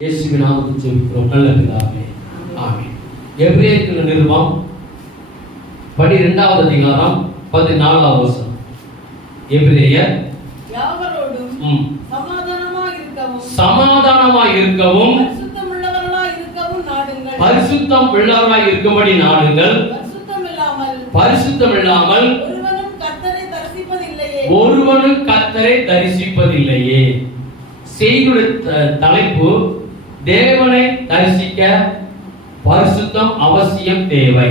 இயேசுவின் நாமத்தில் ஜெபிக்கிறோம் நல்ல பிதாவே, ஆமென். எபிரேயர் நிருபம் 12வது அதிகாரம் 14வது வசனம். எபிரேயர் யாவரோடும் சமாதானமாய் இருக்கவும் பரிசுத்தம் உள்ளவர்களாய் இருக்கும்படி நாடுங்கள். பரிசுத்தம் இல்லாமல் ஒருவனும் கர்த்தரை தரிசிப்பதில்லையே. செய்தியுடைய தலைப்பு, தேவனை தரிசிக்க பரிசுத்தம் அவசியம் தேவை.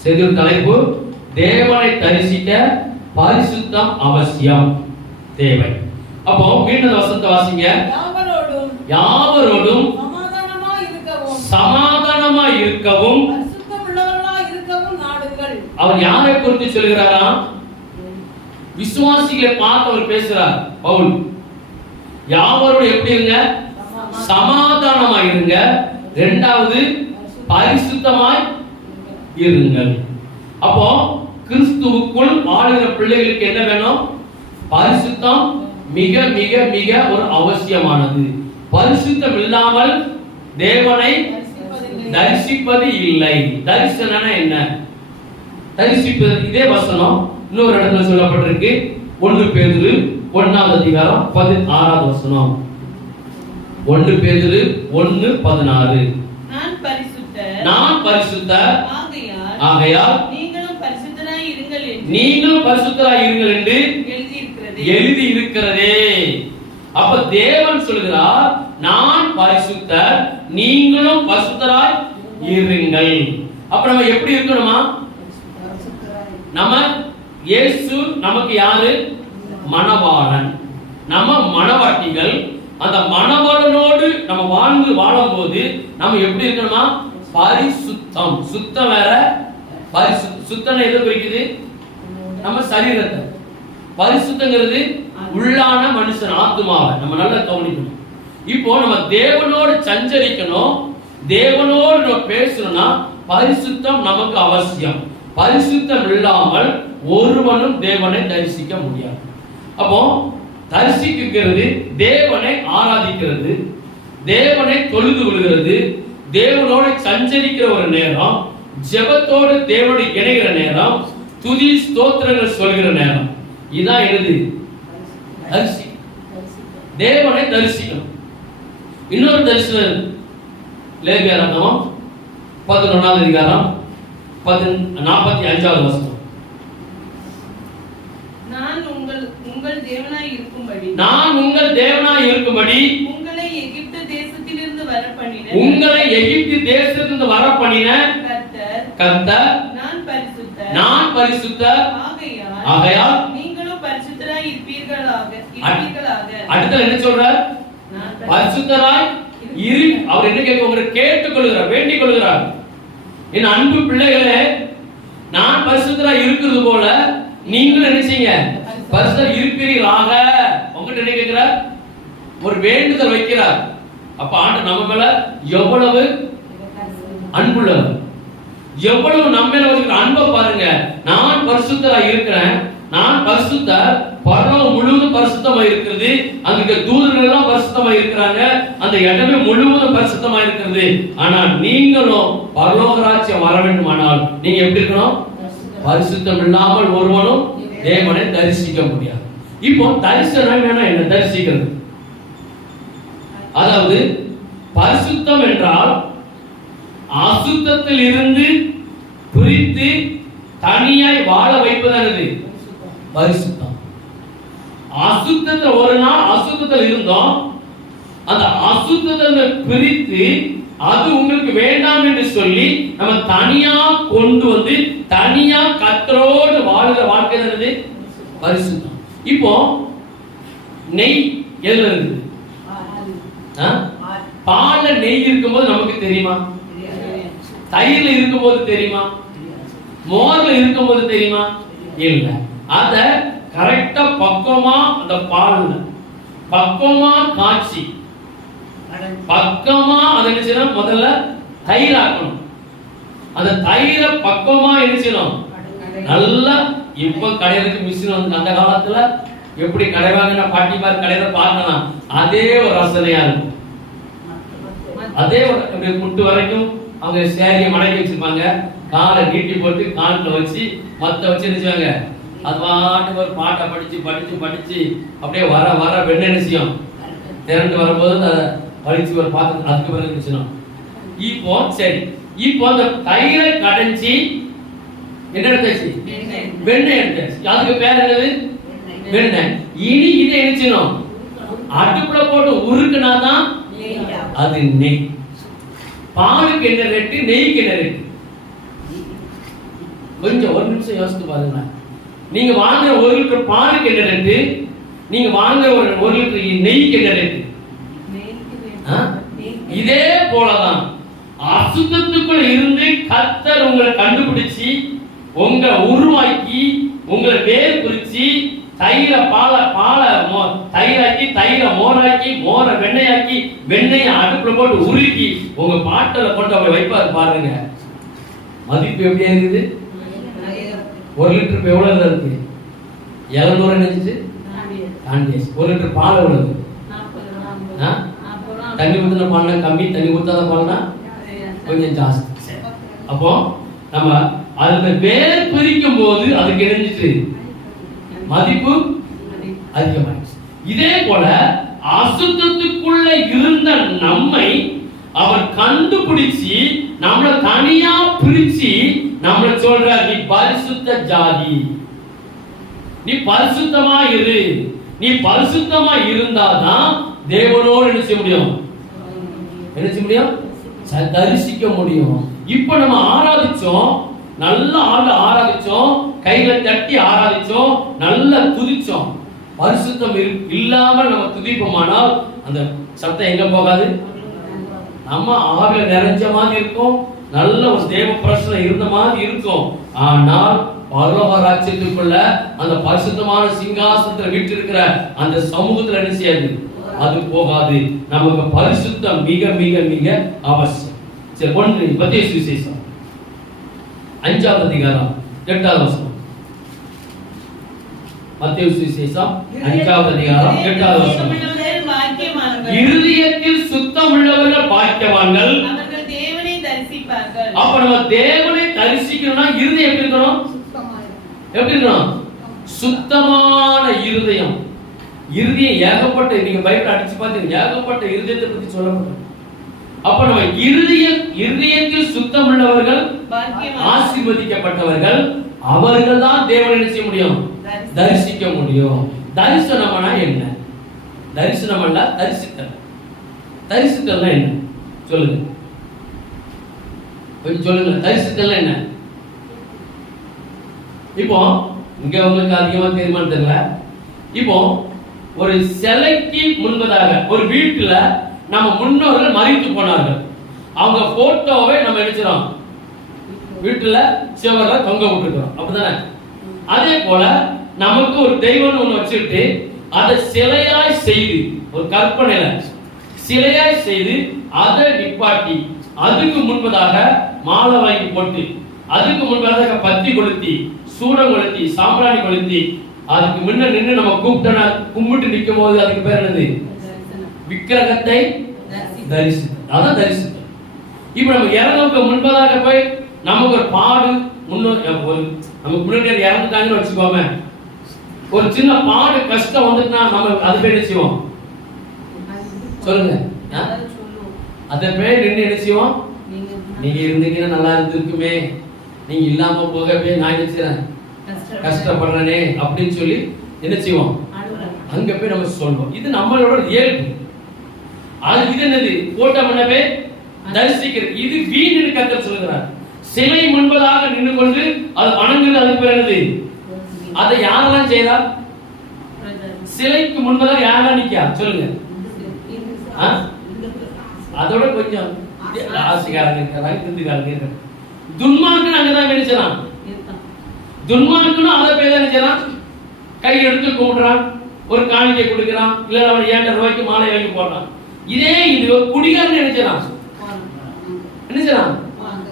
செய்தியுடைய தலைப்பு, தேவனை தரிசிக்க பரிசுத்தம் அவசியம் தேவை. அப்போ மீண்டும் வசனத்தை வாசிங்க. யாவரோடும் சமாதானமாய் இருக்கவும் அவர் யாரை குறித்து சொல்கிறாரா? விசுவாசிகளை பார்த்து அவர் பேசுறார் பவுல். யாவரோடு எப்படி இருங்க? சமாதானமாய் இருங்க. இரண்டாவது, பரிசுத்தமாய் இருங்கள். அப்போ கிறிஸ்துவுக்குள் வாழுகிற பிள்ளைகளுக்கு என்ன வேணும்? பரிசுத்தம் மிக மிக மிக ஒரு அவசியமானது. பரிசுத்தம் இல்லாமல் தேவனை தரிசிப்பது இல்லை. தரிசனம் என்ன? தரிசிப்பது இதே வசனம் இன்னொரு இடத்துல சொல்லப்பட்டிருக்கு. 1 பேதுரு 1வது அதிகாரம் 16வது வசனம். 1 பேதுரு 1:16. நான் பரிசுத்தர் ஆகையால் நீங்களும் பரிசுத்தராய் இருங்கள் என்று எழுதி இருக்கிறதே. அப்ப தேவன் சொல்கிறார், நான் பரிசுத்தர், நீங்களும் பரிசுத்தராய் இருங்கள். அப்ப நம்ம எப்படி இருக்கணுமா? நம்ம இயேசு நமக்கு யாரு? மணவாளன். நம்ம மணவாட்டிகள். அந்த மணவாளனோடு நம்ம வாழும்போது நம்ம எப்படி இருக்கணுமா? பரிசுத்தம். சுத்தம் வேற, சுத்தம் எது குறிக்குது? நம்ம சரீரத்தை. பரிசுத்தங்கிறது உள்ளான மனுஷன் ஆத்துமாவை நம்ம நல்லா கவனிக்கணும். இப்போ நம்ம தேவனோடு சஞ்சரிக்கணும், தேவனோடு நம்ம பேசணும்னா பரிசுத்தம் நமக்கு அவசியம். பரிசுத்தம் இல்லாமல் ஒருவனும் தேவனை தரிசிக்க முடியாது. அப்போ தரிசிக்கிறது தேவனை ஆராதிக்கிறது, தேவனை தொழுது கொள்கிறது, தேவனோடு சஞ்சரிக்கிற ஒரு நேரம், ஜெபத்தோடு தேவனோடு இணைகிற நேரம், துதி ஸ்தோத்திரங்கள் சொல்கிற நேரம். இதான் எழுது தரிசி. தேவனை தரிசிக்கணும். இன்னொரு தரிசனம் லேவியராகமம் 11வது அதிகாரம் 45வது வசனம். நான் உங்கள் தேவனாய் இருக்கும்படி உங்களை எகிப்து தேசத்திலிருந்து வரப்பண்ணின கர்த்தர் நான் பரிசுத்தர் ஆகையால் நீங்களும் பரிசுத்தராய் இருப்பீர்களாக. அடுத்து என்ன சொல்றார்? பரிசுத்தராய் இரு. அவர் என்ன கேட்டுக்கொள்கிறார், வேண்டிக் கொள்கிறார். என் அன்பு பிள்ளைகளே, நான் பரிசுத்தராய் இருக்கிறது போல நீங்களும் என்ன செய்யுங்க? பரிசுத்தர் இருப்பீர்களாக. உங்ககிட்ட என்ன கேட்கிறார்? ஒரு வேண்டுதல் வைக்கிறார். அப்ப ஆண்டவர் நம்ம மேல எவ்வளவு அன்புள்ளவர், எவ்வளவு நம்ம மேல வச்சிருக்கிற அன்பை பாருங்க. நான் பரிசுத்தராய் இருக்கிறேன், நான் பரிசுத்தர், பரலோகம் முழுவதும் பரிசுத்தமா இருக்கிறது, அங்க தூதர்கள் எல்லாம் பரிசுத்தமா இருக்கிறாங்க, அந்த இடமே முழுவதும் பரிசுத்தமா இருக்கிறது. ஆனால் நீங்களும் பரலோக ராஜ்யம் வர வேண்டுமானால் நீங்க எப்படி இருக்கணும்? பரிசுத்தம் இல்லாமல் ஒருவனும் தேவனை தரிசிக்க முடியாது. இப்போ தரிசனம் என்ன? தரிசிக்கிறது. அதாவது பரிசுத்தம் என்றால் அசுத்தத்தில் இருந்து பிரித்து தனியாய் வாழ வைப்பது பரிசுத்தம். அசுத்தத்தில் ஒரு நாள் அசுத்தத்தில் இருந்தோம், அந்த அசுத்தத்தை பிரித்து அது உங்களுக்கு வேண்டாம் என்று சொல்லி நம்ம தனியா கொண்டு வந்து தனியா கர்த்தரோடு வாழுகிற வாழ்க்கை தான் பரிசுத்தம். இப்போ நெய் எதுல இருக்குது? பால்ல நெய் இருக்கும்போது நமக்கு தெரியுமா? தயிர்ல இருக்கும்போது தெரியுமா? மோர்ல இருக்கும்போது தெரியுமா? இல்ல. அத கரெக்டா பக்குவமா அந்த பால்ல பக்குவமா காய்ச்சி பக்கமா அதை என்ன செய்யணும்? முதல்ல தயிர் ஆக்கணும். அந்த தயிரை பக்குவமா என்ன செய்யணும்? நல்லா. இப்ப கடையிலுக்கு மிஷின் வந்து, அந்த காலத்துல எப்படி கடை வாங்கினா பாட்டி பார் கடையில பார்க்கலாம், அதே ஒரு ரசனையா இருக்கும். அதே அப்படியே முட்டு வரைக்கும் அவங்க சேரியை மடக்கி வச்சிருப்பாங்க, காலை நீட்டி போட்டு காலில் வச்சு மத்த வச்சு நினைச்சாங்க. அது பாட்டுக்கு ஒரு பாட்டை படிச்சு படிச்சு படிச்சு அப்படியே வர வர வெண்ணெய் நிச்சயம் திரண்டு வரும்போது அதை படிச்சு ஒரு பாத்திரம் அதுக்கு பிறகு நிச்சயம். இப்போ சரி, இப்போ அந்த தயிரை கடைஞ்சி என்ன எடுத்தாச்சு? வெண்ணெய் எடுத்தாச்சு. அதுக்கு பேர் என்னது? வெண்ணெய். இனி இதை நினைச்சணும் அடுப்புல போட்டு உருக்குனாதான் அது நெய். பாலுக்கு என்ன ரேட்டு, நெய்க்கு என்ன ரேட்டு? கொஞ்சம் ஒரு நிமிஷம் யோசித்து பாருங்க. நீங்க வாங்குற 1 லிட்டர் பாலுக்கு என்ன ரேட்டு, நீங்க வாங்குற 1 லிட்டர் நெய்க்கு என்ன ரேட்டு? இதே போலதான் அசுத்தத்துக்குள்ள இருந்து கர்த்தர் உங்களை கண்டுபிடிச்சு உங்களை உருவாக்கி உங்களை வேர் பிரிச்சு தயிர பால தயிராக்கி தயிர மோராக்கி மோர வெண்ணையாக்கி வெண்ணையை அடுப்புல போட்டு உருக்கி உங்க பாட்டில கொண்டு அவரை வைப்பாரு பாருங்க. மதிப்பு எப்படியா இருக்குது? 1 லிட்டர் எவ்வளவு இருக்கு? 700 நினைச்சு 1 லிட்டர் பால் எவ்வளவு? தண்ணி ஊத்துன பால்னா கம்மி, தண்ணி ஊத்தாத பால்னா கொஞ்சம் ஜாஸ்தி. அப்போ நம்ம அதுல வேர் பிரிக்கும் போது அதுக்கு இணைஞ்சிட்டு மதிப்பு அதிகமாயிடுச்சு. இதே போல அசுத்தத்துக்குள்ள இருந்த நம்மை அவர் கண்டுபிடிச்சு நம்மள தனியா பிரிச்சு நம்மள சொல்றார், நீ பரிசுத்த ஜாதி, நீ பரிசுத்தமா இரு. நீ பரிசுத்தமா இருந்தாதான் தேவனோடு என்ன செய்ய முடியும்? என்ன செய்ய முடியும்? தரிசிக்க முடியும். இப்ப நம்ம ஆராதிச்சோம், நல்ல ஆராதிச்சோம், கைகளை தட்டி ஆராதிச்சோம், நல்லா துதிச்சோம். பரிசுத்தம் இல்லாம நம்ம துதிப்போமானால் அந்த சத்தம் எங்க போகாது? நம்ம ஆவில நிறைஞ்ச மாதிரி இருக்கும், நல்ல ஒரு தேவ பிரசன்னம் இருந்த மாதிரி இருக்கும். ஆனால் பரலோக ராஜ்யத்துக்குள்ள அந்த பரிசுத்தமான சிங்காசனத்துல வீற்றிருக்கிற அந்த சமூகத்துல என்ன செய்யாது? அது போகாது. நமக்கு பரிசுத்தம் மிக மிக மிக அவசியம். சரி, 1 மத்தேயு சுவிசேஷம் 5ஆம் அதிகாரம் 8ஆவது வசனம். மத்தேயு சுவிசேஷம் 5ஆவது அதிகாரம் 8ஆவது வசனம். இருதயத்தில் சுத்தம் உள்ளவர்கள் பாக்கியவான்கள், அவர்கள் தேவனை தரிசிப்பார்கள். அப்ப நம்ம தேவனை தரிசிக்கணும்னா இருதயம் எப்படி இருக்கணும்? எப்படி இருக்கணும்? சுத்தமான இருதயம். இருதயம் ஏகப்பட்ட, நீங்க பைபிள் அடிச்சு பார்த்தீங்க, ஏகப்பட்ட இருதயத்தை பத்தி சொல்லப்பட்டது. அப்ப நம்ம இருதயத்தில் சுத்தம் உள்ளவர்கள் ஆசீர்வதிக்கப்பட்டவர்கள், அவர்கள் தான் தேவனை செய்ய முடியும், தரிசிக்க முடியும். தரிசனம்னா என்ன? தரிசனம்னா தரிசித்தல். தரிசித்தல்னா என்ன சொல்லுங்க, கொஞ்சம் சொல்லுங்க. தரிசித்தல்னா என்ன? இப்போ இங்க உங்களுக்கு அதிகமா தெரியுமான்னு தெரியல. இப்போ ஒரு சிலைக்கு முன்பதாக ஒரு வீட்டுல நம்ம முன்னோர்கள் மரித்து போனார்கள், அவங்க போட்டோவை நம்ம நினைச்சிரோம் வீட்டுல சிவர்ல தொங்க விட்டுக்கிறோம், அப்படிதானே? அதே போல நமக்கு ஒரு தெய்வம் ஒண்ணு வச்சுட்டு அதை சிலையாய் செய்து, ஒரு கற்பனையில சிலையாய் செய்து அதை நிப்பாட்டி அதுக்கு முன்பதாக மாலை வாங்கி போட்டு அதுக்கு முன்பதாக பத்தி கொளுத்தி சூடம் கொளுத்தி சாம்பிராணி கொளுத்தி அதுக்கு முன்ன நின்று நம்ம கூப்பிட்டோம்னா கும்பிட்டு நிற்கும் போது அதுக்கு பேர் என்னது? விக்கிரகத்தை தரிசித்தல். அதான் தரிசித்தல். இப்ப நம்ம இறந்தவங்க முன்பதாக போய் நமக்கு ஒரு பாடு நமக்கு முன்னாடி இறந்துட்டாங்கன்னு வச்சுக்கோமே, ஒரு சின்ன பாடு கஷ்டம் வந்துட்டுனா நம்ம அது பேர் என்ன செய்வோம் சொல்லுங்க? அத பேர் நின்று என்ன செய்வோம்? நீங்க இருந்தீங்கன்னா நல்லா இருந்திருக்குமே, நீங்க இல்லாம போகவே நான் என்ன செய்றேன், கஷ்டப்படுறனே அப்படின்னு சொல்லி என்ன செய்வோம்? அங்க போய் நம்ம சொல்வோம். இது நம்மளோட இயல்பு. அது இது என்னது? போட்ட முன்னவே தரிசிக்கிறது. இது வீண் கர்த்தர் சொல்கிறார். சிலை முன்பதாக நின்று கொண்டு அது வணங்குறது, அதுக்கு பேர் என்னது? அதை யாரெல்லாம் செய்யறா? சிலைக்கு முன்பதாக யாரெல்லாம் நிக்கா சொல்லுங்க? அதோட கொஞ்சம் ஆசிகாரங்க இருக்கிறாங்க, இந்துக்காரங்க இருக்கிறாங்க. துன்மார்க்கன் அங்கதான் நினைச்சான். துன்மார்க்கனும் அதை பேர் தான் நினைச்சான். கை எடுத்து கும்பிடுறான், ஒரு காணிக்கை கொடுக்கிறான், இல்ல அவன் 7 ரூபாய்க்கு மாலை வாங்கி போடுறான். இதே இது ஒரு குடிகாரன் நினைச்சான். நினைச்சான்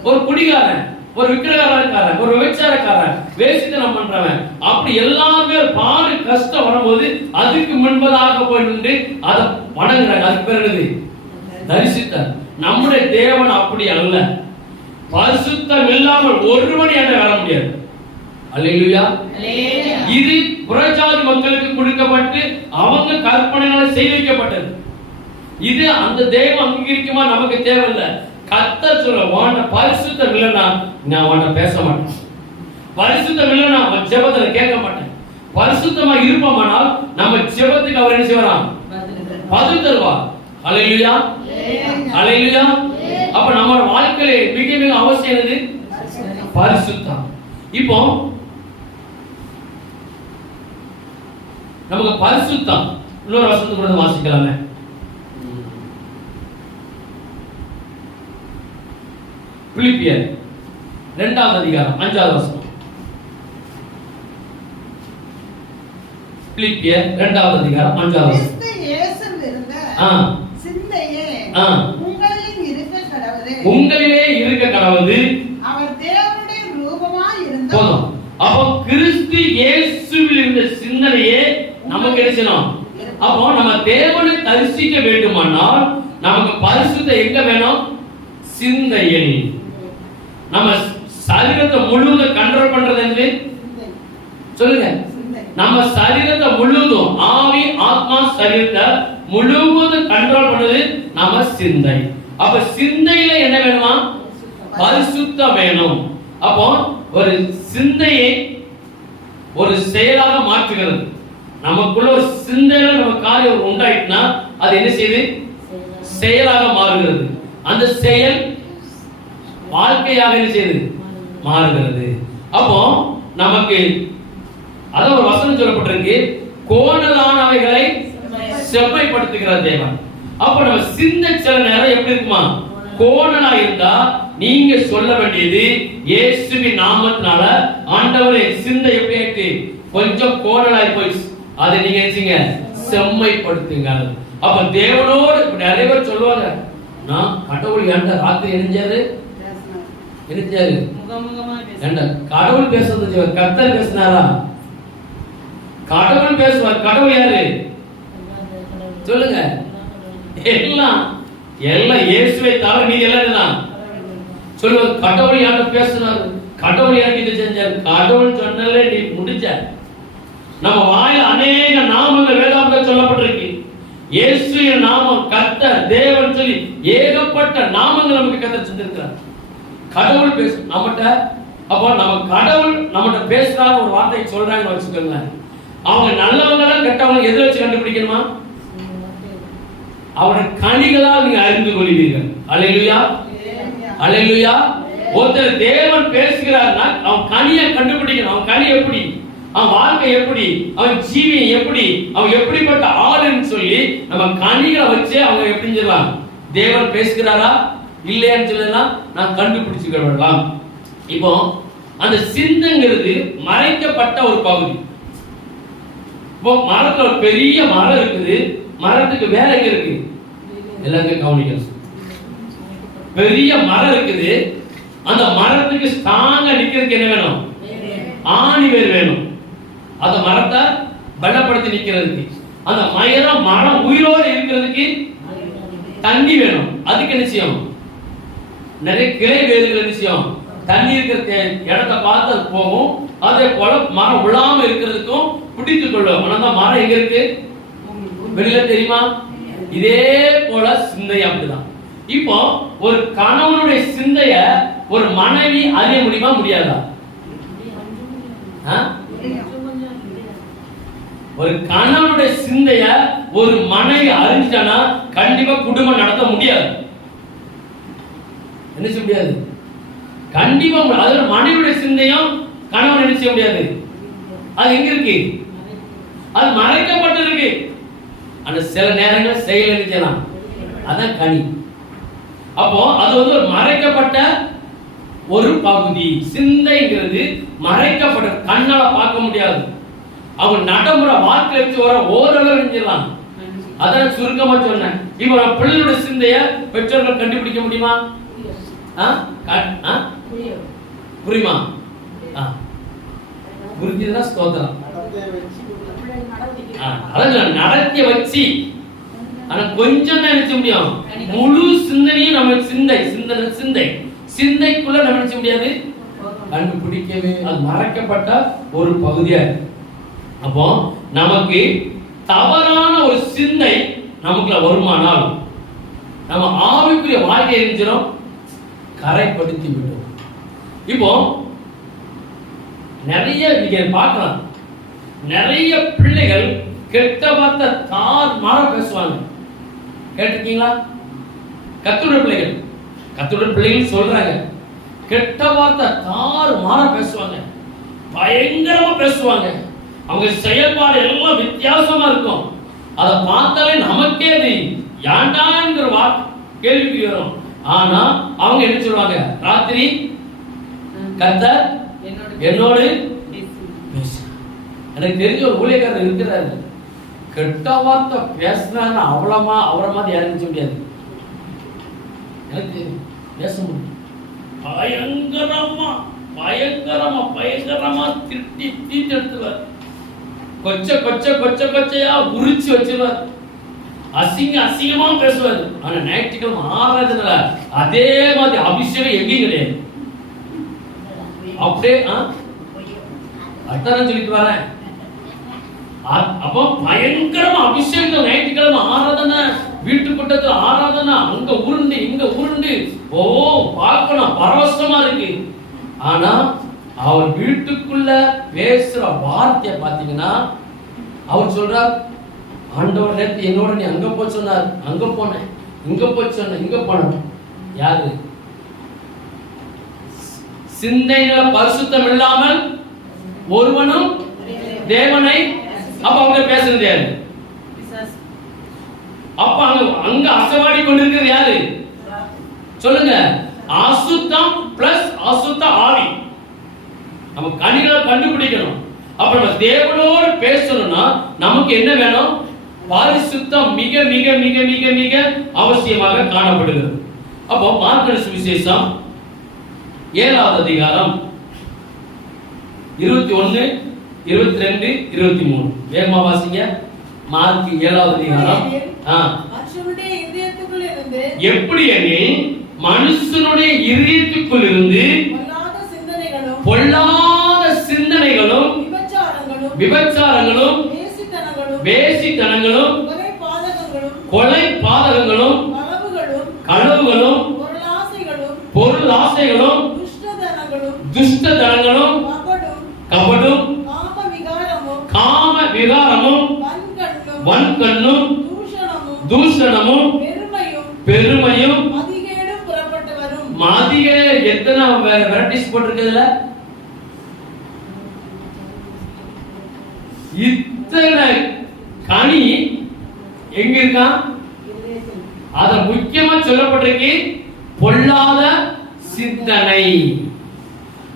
ஒரு குடிகாரன், ஒரு விக்கிரகாரக்காரன், ஒரு விபச்சாரக்காரன், வேசித்தனம் பண்றவன், அப்படி எல்லாமே பாடு கஷ்டம் வரும்போது அதுக்கு முன்பதாக போய் நின்று அதை வணங்குறாங்க. அதுக்கு பேர் என்னது? தரிசித்தார். நம்முடைய தேவன் அப்படி அல்ல. பரிசுத்தம் இல்லாமல் ஒருவன் என்ற வர முடியாது. அல்லேலூயா. இது புறஜாதி மக்களுக்கு கொடுக்கப்பட்டு அவங்க கற்பனைகளை செய்து வைக்கப்பட்டது. இது அந்த தெய்வம் அங்கீகரிக்குமா நமக்கு தேவையில்லை. கர்த்தர் சொல்ற வாண்ட பரிசுத்தம் இல்லைன்னா நான் வாண்ட பேச மாட்டேன். பரிசுத்தம் இல்லைன்னா ஜெபத்துல கேட்க மாட்டேன். பரிசுத்தமா இருப்போமானால் நம்ம ஜெபத்துக்கு அவர் என்ன செய்வாராம்? பதில் தருவார். அல்லேலூயா. அல்லேலூயா. அப்ப நம்ம வாழ்க்கையில மிக மிக அவசியம் எது? பரிசுத்தம். இப்போ நமக்கு பரிசுத்தம் இன்னொரு வசனத்தை கூட வாசிக்கலாமே. பிலிப்பியர் 2வது அதிகாரம் 5வது வசனம். பிலிப்பியர் 2வது அதிகாரம் 5வது வசனம். உங்களிலே இருக்க கடவுது. அவர் தேவனுடைய ரூபமாய் இருந்தார். போதும். அப்போ கிறிஸ்து இயேசுவில் இருந்த சிந்தனையே நமக்கு என்ன செய்யணும்? அப்போ நம்ம தேவனை தரிசிக்க வேண்டுமானால் நமக்கு பரிசுத்தம் எங்க வேணும்? சிந்தையில். நம்ம சரீரத்தை முழுவதும் கண்ட்ரோல் பண்றது என்ன சொல்லுங்க? நம்ம சரீரத்தை முழுவதும் ஆவி ஆத்மா சரீரத்தை முழுவதும் கண்ட்ரோல் பண்றது நம்ம சிந்தை. அப்ப சிந்தையில என்ன வேணுமா? பரிசுத்தம் வேணும். அப்போ ஒரு சிந்தையை ஒரு செயலாக மாற்றுகிறது. நமக்குள்ள ஒரு சிந்தையில நம்ம காரியம் உண்டாயிட்டுனா அது என்ன செய்யுது? செயலாக மாறுகிறது. அந்த செயல் வாழ்க்கையாக என்ன செய்யுது? மாறுகிறது. அப்போ நமக்கு அத ஒரு வசனம் சொல்லப்பட்டிருக்கு, கோணலானவைகளை செம்மைப்படுத்துகிற தேவன். அப்ப நம்ம சிந்தை சில நேரம் எப்படி இருக்குமா? கோணலா இருந்தா நீங்க சொல்ல வேண்டியது இயேசுவின் நாமத்தினால ஆண்டவரே சிந்தை எப்படி ஆயிட்டு கொஞ்சம் கோணலாய் போயிடுச்சு, அதை நீங்க நினைச்சீங்க செம்மைப்படுத்துங்க. அப்ப தேவனோடு நிறைய பேர் சொல்லுவாங்க, நான் கடவுள் ஏன்டா ராத்திரி எரிஞ்சாரு கடவுள் பேசுறது கர்த்தர் பேசினாரா? கடவுள் பேசுவார். கடவுள் யாரு சொல்லுங்க? எல்லாம் இயேசுவை தவிர நீ எல்லாம் சொல்லுவாங்க. கடவுள் யார்கிட்ட பேசினாரு? கடவுள் யாருக்கு இது செஞ்சாரு? கடவுள் சொன்னாலே நீ முடிச்ச. நம்ம வாயில அநேக நாமங்கள் வேதாகமத்தில் சொல்லப்பட்டிருக்கு. இயேசுவின் நாமம் கர்த்தர் தேவன் சொல்லி ஏகப்பட்ட நாமங்கள் நமக்கு கர்த்தர் செஞ்சிருக்கிறார். கடவுள் பேச நம்மகிட்ட. அப்போ நம்ம கடவுள் நம்மகிட்ட பேசுறாரு ஒரு வார்த்தை சொல்றாங்கன்னு வச்சுக்கோங்களேன். அவங்க நல்லவங்களா கெட்டவங்க எதை வச்சு கண்டுபிடிக்கணுமா? அவருடைய கனிகளால் நீங்க அறிந்து கொள்வீர்கள். அல்லேலூயா. அல்லேலூயா. ஒருத்தர் தேவன் பேசுகிறார்னா அவன் கனியை கண்டுபிடிக்கணும். அவன் கனி எப்படி, அவன் வாழ்க்கை எப்படி, அவன் ஜீவியம் எப்படி, அவன் எப்படிப்பட்ட ஆளுன்னு சொல்லி நம்ம கனிகளை வச்சு அவங்க எப்படி சொல்லலாம்? தேவன் பேசுகிறாரா இல்லையான்னு சொல்லலாம் நான் கண்டுபிடிச்சுக்கலாம். இப்போ அந்த சிந்தைங்கிறது மறைக்கப்பட்ட ஒரு பகுதி. இப்போ மரத்துல ஒரு பெரிய மரம் இருக்குது. மரத்துக்கு வேற எங்க இருக்கு? எல்லாருக்கும் கவனிக்கணும். பெரிய மரம் இருக்குது. அந்த மரத்துக்கு ஸ்ட்ராங்கா நிக்கிறதுக்கு என்ன வேணும்? ஆணி வேர் வேணும். அந்த மரத்தை பலப்படுத்தி நிக்கிறதுக்கு. அந்த மரம் உயிரோடு இருக்கிறதுக்கு தண்ணி வேணும். அதுக்கு என்ன செய்யும்? நிறைய கிளை வேர்கள் என்ன செய்யும்? தண்ணி இருக்கிற இடத்தை பார்த்து அது போகும். அதே போல மரம் விழாம இருக்கிறதுக்கும் பிடித்துக் கொள்ளும். ஆனா மரம் எங்க இருக்கு? வெளியில தெரியுமா? இதே போல சிந்தை அப்படிதான். இப்போ ஒரு கணவனுடைய சிந்தைய ஒரு மனைவி அறிய முடியுமா முடியாதா? ஒரு கணவனுடைய சிந்தைய ஒரு மனைவி அறிஞ்சிட்டானா கண்டிப்பா குடும்பம் நடத்த முடியாது. என்ன செய்ய முடியாது? கண்டிப்பா அதுல மனைவியுடைய சிந்தையும் கணவன் என்ன செய்ய முடியாது. அது எங்க இருக்கு? அது மறைக்கப்பட்டிருக்கு. அந்த சில நேரங்கள் செயல் நினைச்சலாம். அதான் கனி. அப்போ அது ஒரு மறைக்கப்பட்ட ஒரு பகுதி. சிந்தைங்கிறது மறைக்கப்பட்ட, கண்ணால பார்க்க முடியாது. அவங்க நடைமுறை வாழ்க்கை வச்சு வர ஓரளவு நினைச்சலாம். அதான் சுருக்கமா சொன்னேன். இப்போ பிள்ளையோட சிந்தைய பெற்றோர்கள் கண்டுபிடிக்க முடியுமா? புரியுமா? புரிஞ்சதுன்னா ஸ்தோத்திரம். அதான் நடத்திய வச்சு ஆனா கொஞ்சம் தான் நினைச்ச முடியும். முழு சிந்தனையும் நம்ம சிந்தைக்குள்ள நம்ம நினைச்ச முடியாது, கண்டுபிடிக்கவே. அது மறைக்கப்பட்ட ஒரு பகுதியா. அப்போ நமக்கு தவறான ஒரு சிந்தை நமக்குள்ள வருமானால் நம்ம ஆவிக்குரிய வாழ்க்கை இருந்துரும் கரைப்படுத்தி விடும். இப்போ நிறைய நீங்க பார்க்கலாம், நிறைய பிள்ளைகள் கெட்ட வார்த்தை தாறுமாறா பேசுவாங்க. கேட்டிருக்கீங்களா? கர்த்தருடைய பிள்ளைகள் சொல்றாங்க, கெட்ட வார்த்தை தாறுமாறா பேசுவாங்க, பயங்கரமா பேசுவாங்க. அவங்க செயல்பாடு எல்லாம் வித்தியாசமா இருக்கும். அதை பார்த்தாலே நமக்கே அது ஏண்டாங்கிற கேள்வி வரும். ஆனா அவங்க என்ன சொல்லுவாங்க, ராத்திரி கர்த்தர் என்னோடு பேசு. எனக்கு தெரிஞ்ச ஒரு ஊழியக்காரர் இருக்கிறாரு, கெட்ட வார்த்தை பேசினா அவரை மாதிரி யாரும் முடியாது. எனக்கு பேச முடியும். பயங்கரமா திட்டி எடுத்துவார். கொச்சையா உரிச்சு வச்சிருவார். அசிங்கமா பேசுவார். ஆனா ஞாயிற்றுக்கிழமை ஆராதனைல அதே மாதிரி அபிஷேகம் எங்கேயும் கிடையாது. அப்படியே அதான் சொல்லிட்டு வரேன். அப்போ பயங்கரமா அபிஷேகம், ஞாயிற்றுக்கிழமை ஆராதனை, வீட்டு கூட்டத்துல ஆராதனை, அங்க உருண்டு இங்க உருண்டு, ஓ பார்க்கணும் பரவசமா இருக்கு. ஆனா அவர் வீட்டுக்குள்ள பேசுற வார்த்தைய பாத்தீங்கன்னா, அவர் சொல்றார், ஆண்டவர் நேத்து என்னோட நீ அங்க போய் சொன்னார், அங்க போனேன், இங்க போய் சொன்ன, இங்க போன. யாரு? சிந்தையில பரிசுத்தம் இல்லாமல் ஒருவனும் தேவனை. அப்ப அவங்க பேசுறது யாரு? அப்ப அங்க அசவாடி கொண்டிருக்கிறது யாரு? சொல்லுங்க. அசுத்தம் பிளஸ் அசுத்த ஆவி. நம்ம கனிகளை கண்டுபிடிக்கணும். அப்ப நம்ம தேவனோடு பேசணும்னா நமக்கு என்ன வேணும்? பரிசுத்தம் மிக மிக மிக மிக மிக அவசியமாக காணப்படுகிறது. அப்போ மார்க்கு சுவிசேஷம் 7வது அதிகாரம் 21, 22, 23 வேகமா வாசிங்க. மார்க் 7வது அதிகாரம். மனுஷனுடைய இதயத்துக்குள் இருந்து எப்படி எனில் மனுஷனுடைய இதயத்துக்குள் இருந்து பொல்லாத சிந்தனைகளும் விபச்சாரங்களும் வேசித்தனங்களும் கொலை பாதகங்களும் களவுகளும் பொருள் ஆசைகளும் துஷ்டதனங்களும் கபடும் காம விகாரமும் வன்கண்ணும் தூஷணமும் பெருமையும் மதிகே. எத்தனை வெரைட்டிஸ் போட்டிருக்குதுல? இத்தனை கனி எங்க இருக்கா? அத முக்கியமா சொல்லப்பட்டிருக்கு, பொல்லாத சிந்தனை.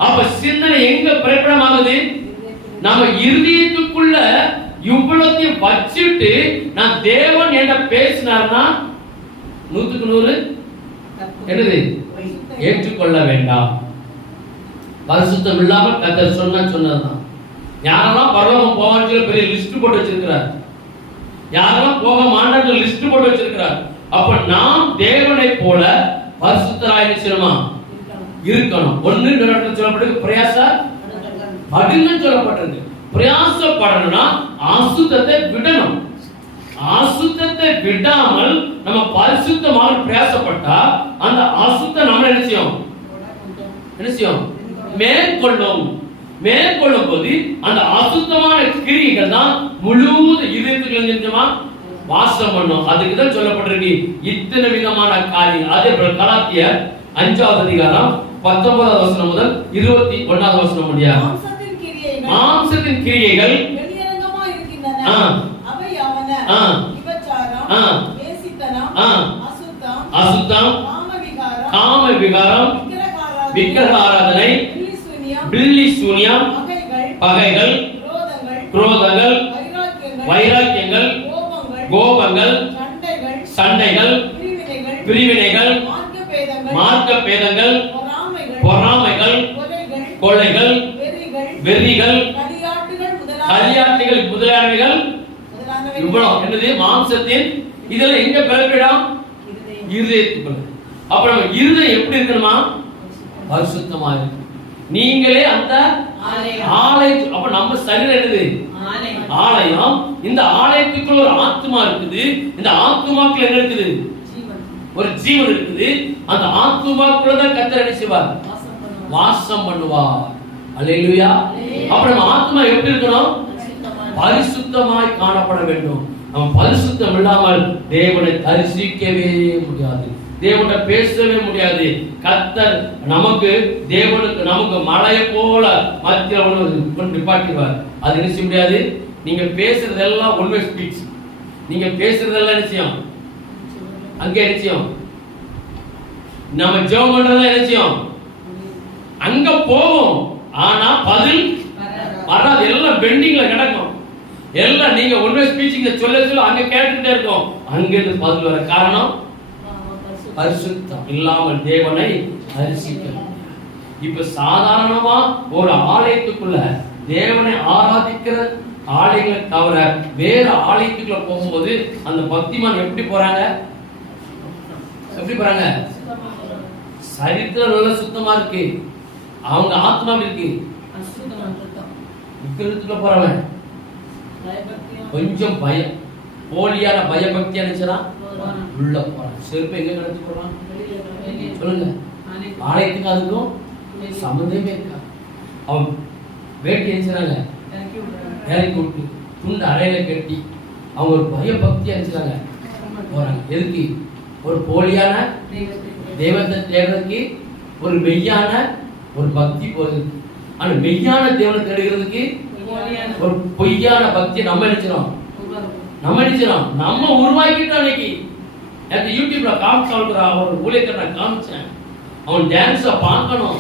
அப்ப சிந்தனை எங்க பிறப்பிடமாகுது? நம்ம இருதயத்துக்குள்ள இவ்வளத்தையும் வச்சுட்டு நான் தேவன் என்ன பேசினார்னா 100க்கு 100 என்னது ஏற்றுக்கொள்ள வேண்டாம். பரிசுத்தம் இல்லாமல் கர்த்தர் சொன்னதுதான். யாரெல்லாம் பரலோகம் போவான்னு சொல்லி பெரிய லிஸ்ட் போட்டு வச்சிருக்கிறார், யாரெல்லாம் போக மாட்டான்னு லிஸ்ட் போட்டு வச்சிருக்கிறார். அப்ப நாம் தேவனை போல பரிசுத்தராய் இருக்கணும். ஒன்னு சொல்லப்பட்டிருக்கு பிரயாச அப்படின்னு சொல்லப்பட்டிருக்கு. பிரயாசப்படணும்னா அசுத்தத்தை விடணும். அசுத்தத்தை விடாமல் நம்ம பரிசுத்தமாக பிரயாசப்பட்டா அந்த அசுத்தம் நம்ம என்ன செய்யும்? மேற்கொள்ளும் போது அந்த அசுத்தமான கிரியைகள் தான் முழுவதும் இதயத்துக்குள்ள வாசம் பண்ணும். அதுக்கு தான் சொல்லப்பட்டிருக்கு இத்தனை விதமான காரியங்கள். அதே போல கலாத்தியர் 5வது அதிகாரம் 19வது வசனம் முதல் 21வது வசனம் முடிய மாம்சத்தின் கிரியைகள் வெளியரங்கமா இருக்கின்றன. அவையாவன விபச்சாரம், வேசித்தனம், அசுத்தம், காம விகாரம், விக்கிரக ஆராதனை, பில்லி சூனியம், பகைகள், குரோதங்கள், வைராக்கியங்கள், கோபங்கள், சண்டைகள், பிரிவினைகள், மார்க்க பேதங்கள், பொறாமைகள், கொலைகள், வெறிகள், களியாட்டுகள் முதலானவைகள். இவ்வளவு என்னது? மாம்சத்தின் இதெல்லாம் எங்க பிறப்பிடம்? இருதயத்துக்குள்ள. அப்ப நம்ம இருதயம் எப்படி இருக்கணுமா? பரிசுத்தமா இருக்கு. நீங்களே அந்த ஆலயம். அப்ப நம்ம சரீரம் என்னது? ஆலயம். இந்த ஆலயத்துக்குள்ள ஒரு ஆத்மா இருக்குது. இந்த ஆத்மாக்குள்ள என்ன இருக்குது? ஒரு ஜீவன் இருக்குது. அந்த ஆத்மாக்குள்ளதான் கர்த்தர் என்ன செய்வார்? வாசம் பண்ணுவார். அல்லேலூயா. அப்ப நம்ம ஆத்மா எப்படி இருக்கணும்? பரிசுத்தமாய் காணப்பட வேண்டும். நம்ம பரிசுத்தம் இல்லாமல் தேவனை தரிசிக்கவே முடியாது, தேவனை பேசவே முடியாது. கர்த்தர் நமக்கு தேவனுக்கு நமக்கு மலையை போல மத்தியில் நிப்பாட்டிடுவார். அது என்ன செய்ய முடியாது. நீங்க பேசுறதெல்லாம் ஒன் வே ஸ்பீச். நீங்க பேசுறதெல்லாம் நிச்சயம் அங்கே நிச்சயம். நம்ம ஜெபம் பண்றதெல்லாம் நிச்சயம் அங்க போகும். ஆனா பதில் வராது. எல்லாம் பெண்டிங்ல கிடக்கும். எல்லாம் நீங்க ஒன் வே ஸ்பீச்சிங் சொல்ல சொல்ல அங்க கேட்டுட்டே இருக்கும். அங்கிருந்து பதில் வர காரணம் பரிசுத்தம் இல்லாமல் தேவனை தரிசிக்க. இப்ப சாதாரணமா ஒரு ஆலயத்துக்குள்ள தேவனை ஆராதிக்கிற ஆலயங்களை தவிர வேற ஆலயத்துக்குள்ள போகும்போது அந்த பக்திமான் எப்படி போறாங்க? எப்படி போறாங்க? சரித்திரம் நல்ல சுத்தமா இருக்கு. அவங்க ஆத்மா இருக்கு. விக்கிரத்துக்குள்ள போறவன் கொஞ்சம் பயம், போலியான பயபக்தி அனுப்பிச்சா உள்ள போறான். செருப்பு எங்க கிடச்சு போறான்? சொல்லுங்க. ஆலயத்துக்கு அதுக்கும் சம்பந்தமே இருக்கா? அவன் வேட்டி அனுப்பிச்சாங்க, இறக்கி விட்டு துண்டு அறையில கட்டி அவங்க ஒரு பயபக்தி அனுப்பிச்சாங்க போறாங்க. எதுக்கு? ஒரு போலியான தெய்வத்தை தேடுறதுக்கு, ஒரு மெய்யான ஒரு பக்தி போகுது. ஆனா மெய்யான தேவனை தேடுகிறதுக்கு ஒரு பொய்யான பக்தி நம்ம நினைச்சிடும். நம்ம உருவாக்கிட்டோம். அன்னைக்கு எனக்கு யூடியூப்ல காமிச்சா ஒரு ஊழியத்தை காமிச்சேன். அவன் டான்ஸ பார்க்கணும்.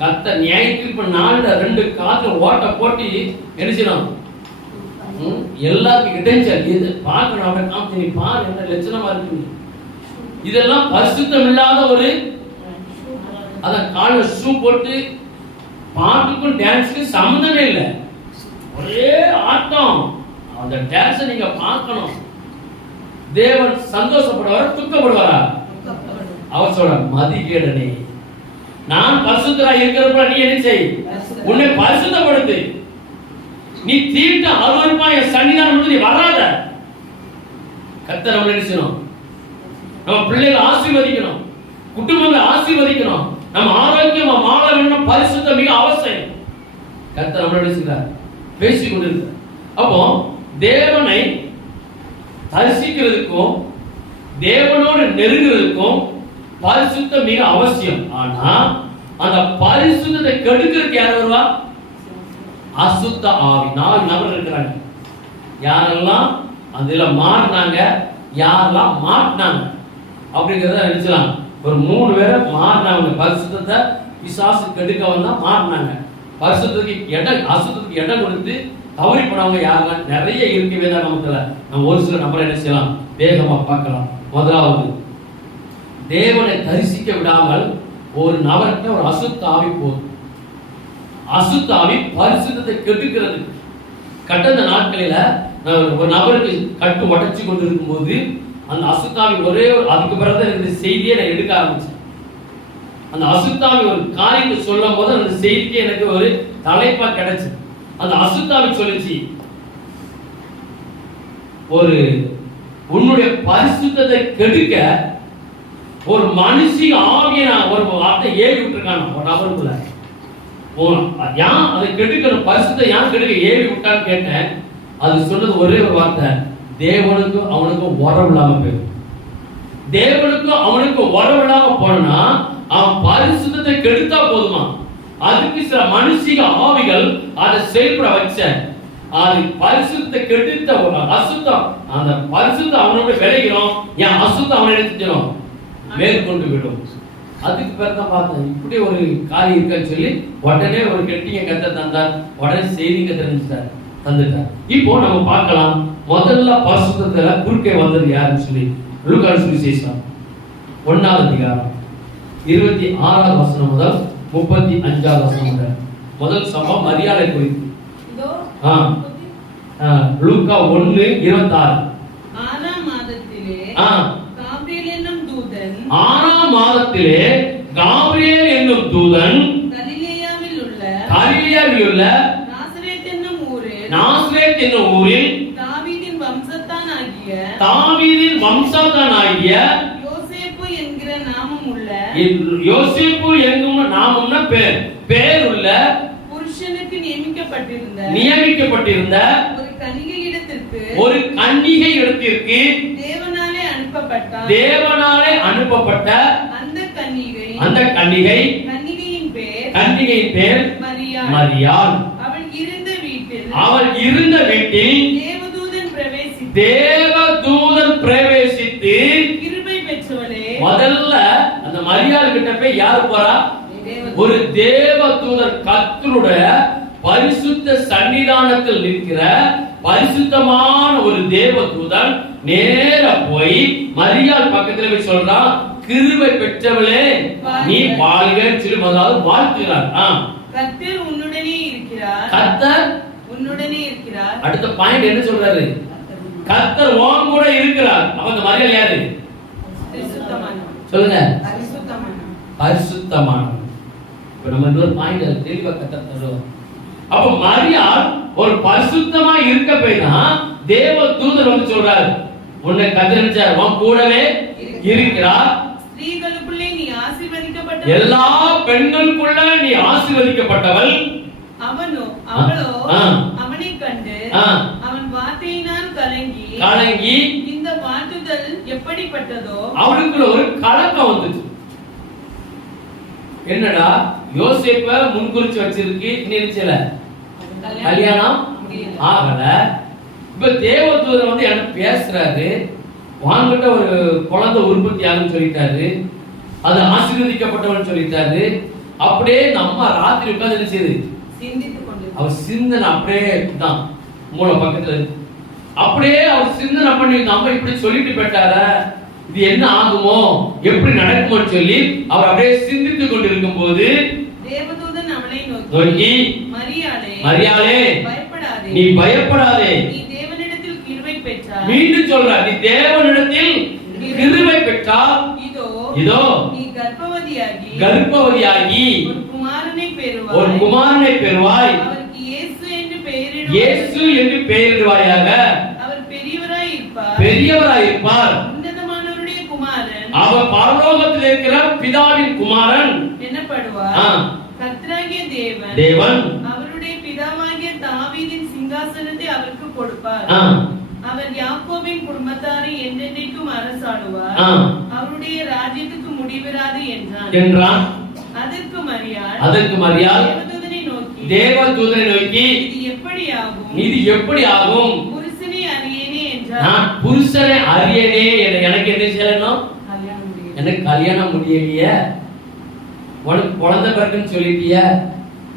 கத்த நியாயத்தீர்ப்பு நாள்ல 2 காதுல ஓட்ட போட்டு நினைச்சிடும். எல்லாருக்கும் இடைஞ்சல். இது பார்க்கணும். அவனை காமிச்சு நீ பாரு என்ன லட்சணமா இருக்கு. இதெல்லாம் பரிசுத்தம் இல்லாத ஒரு அத கால ஷூ போட்டு பாட்டுக்கும் டான்ஸுக்கும் சம்பந்தமே இல்லை. ஒரே ஆட்டம். அந்த டான்ஸை நீங்க பார்க்கணும். தேவன் சந்தோஷப்படுவாரா துக்கப்படுவாரா? அவர் சொல்ற மதிகேடனே, நான் பரிசுத்தராய் இருக்கிறப்ப நீ என்ன செய்? உன்னை பரிசுத்தப்படுத்து. நீ தீட்ட அருவருப்பா என் சன்னிதானம் நீ வராத. கர்த்தர் நம்ம என்ன செய்யணும்? நம்ம பிள்ளைகளை ஆசீர்வதிக்கணும், குடும்பங்களை ஆசீர்வதிக்கணும், நம்ம ஆரோக்கியமா வாழ வேண்டும். பரிசுத்தம் மிக அவசியம். கர்த்தர் நம்ம என்ன செய்றார்? பேசிக் கொண்டிருக்கிறார். அப்போ தேவனை தரிசிக்கிறதுக்கும் தேவனோடு நெருங்குறதுக்கும் பரிசுத்தம் மிக அவசியம். ஆனா அந்த பரிசுத்தத்தை கெடுக்கிறதுக்கு யார் வருவா? அசுத்த ஆவி. 4 நபர் இருக்கிறாங்க. யாரெல்லாம் அதுல மாறினாங்க, யாரெல்லாம் மாட்டினாங்க அப்படிங்கிறத நினைச்சலாம். ஒரு 3 பேரை மாறினாங்க. பரிசுத்தத்தை பிசாசு கெடுக்க வந்தா மாறினாங்க. பரிசுத்தத்துக்கு இடம், அசுத்தத்துக்கு இடம் கொடுத்து தவறி போனவங்க யாரெல்லாம் நிறைய இருக்கு வேதாகமத்துல. நம்ம ஒரு சில நபரை என்ன செய்யலாம்? வேகமா பார்க்கலாம். முதலாவது, தேவனை தரிசிக்க விடாமல் ஒரு நபர்கிட்ட ஒரு அசுத்த ஆவி போகுது. அசுத்த ஆவி பரிசுத்தத்தை கெடுக்கிறது. கடந்த நாட்களில ஒரு நபருக்கு கட்டு உடைச்சு கொண்டு இருக்கும் போது அந்த அசுத்தாவி ஒரே அதுக்கு பிறகு இந்த செய்தியை நான் எடுக்க ஆரம்பிச்சேன். அந்த அசுத்தாவி ஒரு காரியத்தை சொல்லும் போது அந்த செய்திக்கு எனக்கு ஒரு தலைப்பா கிடைச்சு. அந்த அசுத்தாவி சொல்லிச்சு, ஒரு உன்னுடைய பரிசுத்தத்தை கெடுக்க ஒரு மனுஷிக ஆவியை ஒரு வார்த்தை ஏறி விட்டுருக்கான ஒரு நபருக்குள்ள. ஏன் அதை கெடுக்கணும்? பரிசுத்தை ஏன் கெடுக்க ஏறி விட்டான்னு கேட்டேன். அது சொன்னது ஒரே ஒரு வார்த்தை, தேவனுக்கும் அவனுக்கும் உறவு இல்லாம போயிடும். தேவனுக்கும் அவனுக்கும் உறவு இல்லாம போனா அவன் பரிசுத்தத்தை கெடுத்தா போதுமா? அதுக்கு சில மனுஷிக ஆவிகள் அதை செயல்பட வச்ச. அது பரிசுத்தத்தை கெடுத்த ஒரு அசுத்தம். அந்த பரிசுத்தம் அவனோட விளைகிறோம், என் அசுத்தம் அவனை எடுத்துக்கிறோம் மேற்கொண்டு விடும். அதுக்கு பேர் தான் பார்த்தேன், இப்படி ஒரு காரியம் இருக்குன்னு சொல்லி உடனே ஒரு கெட்டிங்க கத்த தந்தார். உடனே செய்திங்க தெரிஞ்சுட்டார், தந்துட்டார். இப்போ நம்ம பார்க்கலாம், முதல்ல பரிசுத்தத்துல குறுக்கே வந்தது யாருன்னு சொல்லி லூக்கா சுவிசேஷம் 1ஆம் அதிகாரம் 26ஆம் வசனம் முதல் 35ஆம் வசனம் வரை முதல் சம்பவம் மரியாதை குறித்து. லூக்கா 1:26. 6ஆம் மாதத்தில் காபிரியேல் என்னும் தூதன் 6ஆம் மாதத்திலே காபிரியேல் என்னும் தூதன் கலிலேயாவில் உள்ள நாசரேத் என்னும் ஊரில் தாவீதின் வம்சத்தானாகிய யோசேப்பு என்கிற நாமமுள்ள பேருள்ள புருஷனுக்கு நியமிக்கப்பட்டிருந்த ஒரு கன்னிகை இடத்திற்கு தேவனாலே அனுப்பப்பட்ட அந்த கன்னிகையின் பேர் மரியாள். அவள் இருந்த வீட்டில் தேவதூதன் பிரவேசித்து முதல்ல அந்த மரியாள் கிட்ட போய் யாரு போறா? ஒரு தேவதூதர், கர்த்தருடைய பரிசுத்த சன்னிதானத்தில் நிற்கிற பரிசுத்தமான ஒரு தேவதூதன் நேர போய் மரியாள் பக்கத்துல போய் சொல்றான், கிருபை பெற்றவளே நீ வாழ்கன்னு சொல்லி முதலாவது வாழ்த்துகிறார். கர்த்தர் உன்னுடனே இருக்கிறார். கர்த்தர் உன்னுடனே இருக்கிறார். அடுத்த பாயிண்ட் என்ன சொல்றாரு? கர்த்தர் உன் கூட இருக்கிறார். அப்ப அந்த மரியாள் யாரு? சொல்லுங்க. பரிசுத்தமானவர். இப்ப நம்ம இன்னொரு பாயிண்ட் தெளிவா கர்த்தர் தருவார். அப்ப மரியாள் ஒரு பரிசுத்தமா இருக்க போய் தான் தேவ தூதர் வந்து சொல்றாரு, உன்னை கதிரச்சார், உன் கூடவே இருக்கிறார். ஸ்திரீகளுக்குள்ளே நீ ஆசீர்வதிக்கப்பட்டவள். எல்லா பெண்களுக்குள்ள நீ ஆசீர்வதிக்கப்பட்டவள். அவளோ அவனை கண்டு அவன் வார்த்தையினால் கலங்கி இந்த வார்த்தைகள் எப்படிப்பட்டதோ அவளுக்குள்ள ஒரு கலக்கம் வந்துச்சு. என்னடா யோசேப்ப முன்குறிச்சு வச்சிருக்கு, நினைச்சல கல்யாணம் ஆகல. இப்ப தேவதூதர் வந்து எனக்கு பேசுறாரு, வாங்கிட்ட ஒரு குழந்தை உற்பத்தி ஆகுன்னு சொல்லிட்டாரு, அது ஆசீர்வதிக்கப்பட்டவன் சொல்லிட்டாரு. அப்படியே நம்ம ராத்திரி உட்கார்ந்து என்ன செய்யுது? அவர் சிந்தனை அப்படியே தான் மூல பக்கத்துல அப்படியே அவர் சிந்தனை பண்ணி நம்ம இப்படி சொல்லிட்டு போயிட்டார, இது என்ன ஆகுமோ, எப்படி நடக்குமோன்னு சொல்லி அவர் அப்படியே சிந்தித்து கொண்டிருக்கும் போது தேவதூதன் அவளை நோக்கி, மரியாளே நீ பயப்படாதே, நீ தேவனிடத்தில் கிருபை பெற்றாய். மீண்டும் சொல்றார், நீ தேவனிடத்தில் கிருபை பெற்றாய். இதோ நீ கர்ப்பவதியாகி ஒரு குமாரனை பெறுவாய். அவருக்கு இயேசு என்று பெயரிடுவாயாக. அவர் பெரியவராய் இருப்பார். உன்னதமானவருடைய குமாரன், அவர் பரலோகத்தில் இருக்கிற பிதாவின் குமாரன் என்னப்படுவார். கர்த்தராகிய தேவன் அவருடைய பிதாவாகிய தாவீதின் சிங்காசனத்தை அவருக்கு கொடுப்பார். அவர் யாக்கோபின் குடும்பத்தாரை என்றென்றைக்கும் அரசாளுவார். அவருடைய ராஜ்யத்துக்கு முடிவிராது என்றான். அதற்கு மரியாள் தேவதூதனை நோக்கி இது எப்படி ஆகும்? புருஷனை அறியேனே என்றார். நான் புருஷனை அறியேனே, எனக்கு என்ன செய்யணும்? எனக்கு கல்யாணம் முடியலையே, உனக்கு குழந்தை பிறகுன்னு சொல்லிட்டிய,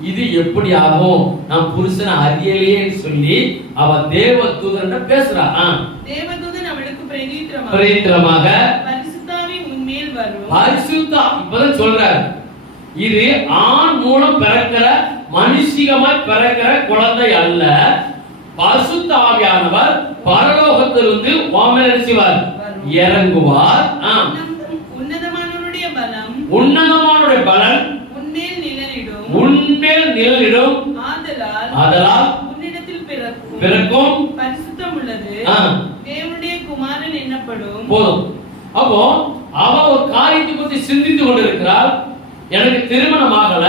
இது எப்படி ஆகும்? நான் புருஷனை அறியலையே சொல்லி அவ தேவதூதன் பேசுறா. தேவதூதன் அவளுக்கு பிரதித்திரமாக பரிசுத்தாவி உன்மேல் வரும். பரிசுத்தா இப்பதான் சொல்றாரு, இது ஆண் மூலம் பிறக்கிற மனுஷிகமாய் பிறக்கிற குழந்தை அல்ல. பரிசுத்த ஆவியானவர் பரலோகத்திலிருந்து வாமனசிவார் இறங்குவார். உன்னதமானவருடைய பலன் உன்மேல் நிழலிடும். ஆதலால் உன்னிடத்தில் பிறக்கும் பரிசுத்தம் உள்ளது தேவனுடைய குமாரன் என்னப்படும். போதும். அப்போ அவ ஒரு காரியத்தை பத்தி சிந்தித்துக் கொண்டிருக்கிறாள். எனக்கு திருமணம் ஆகல,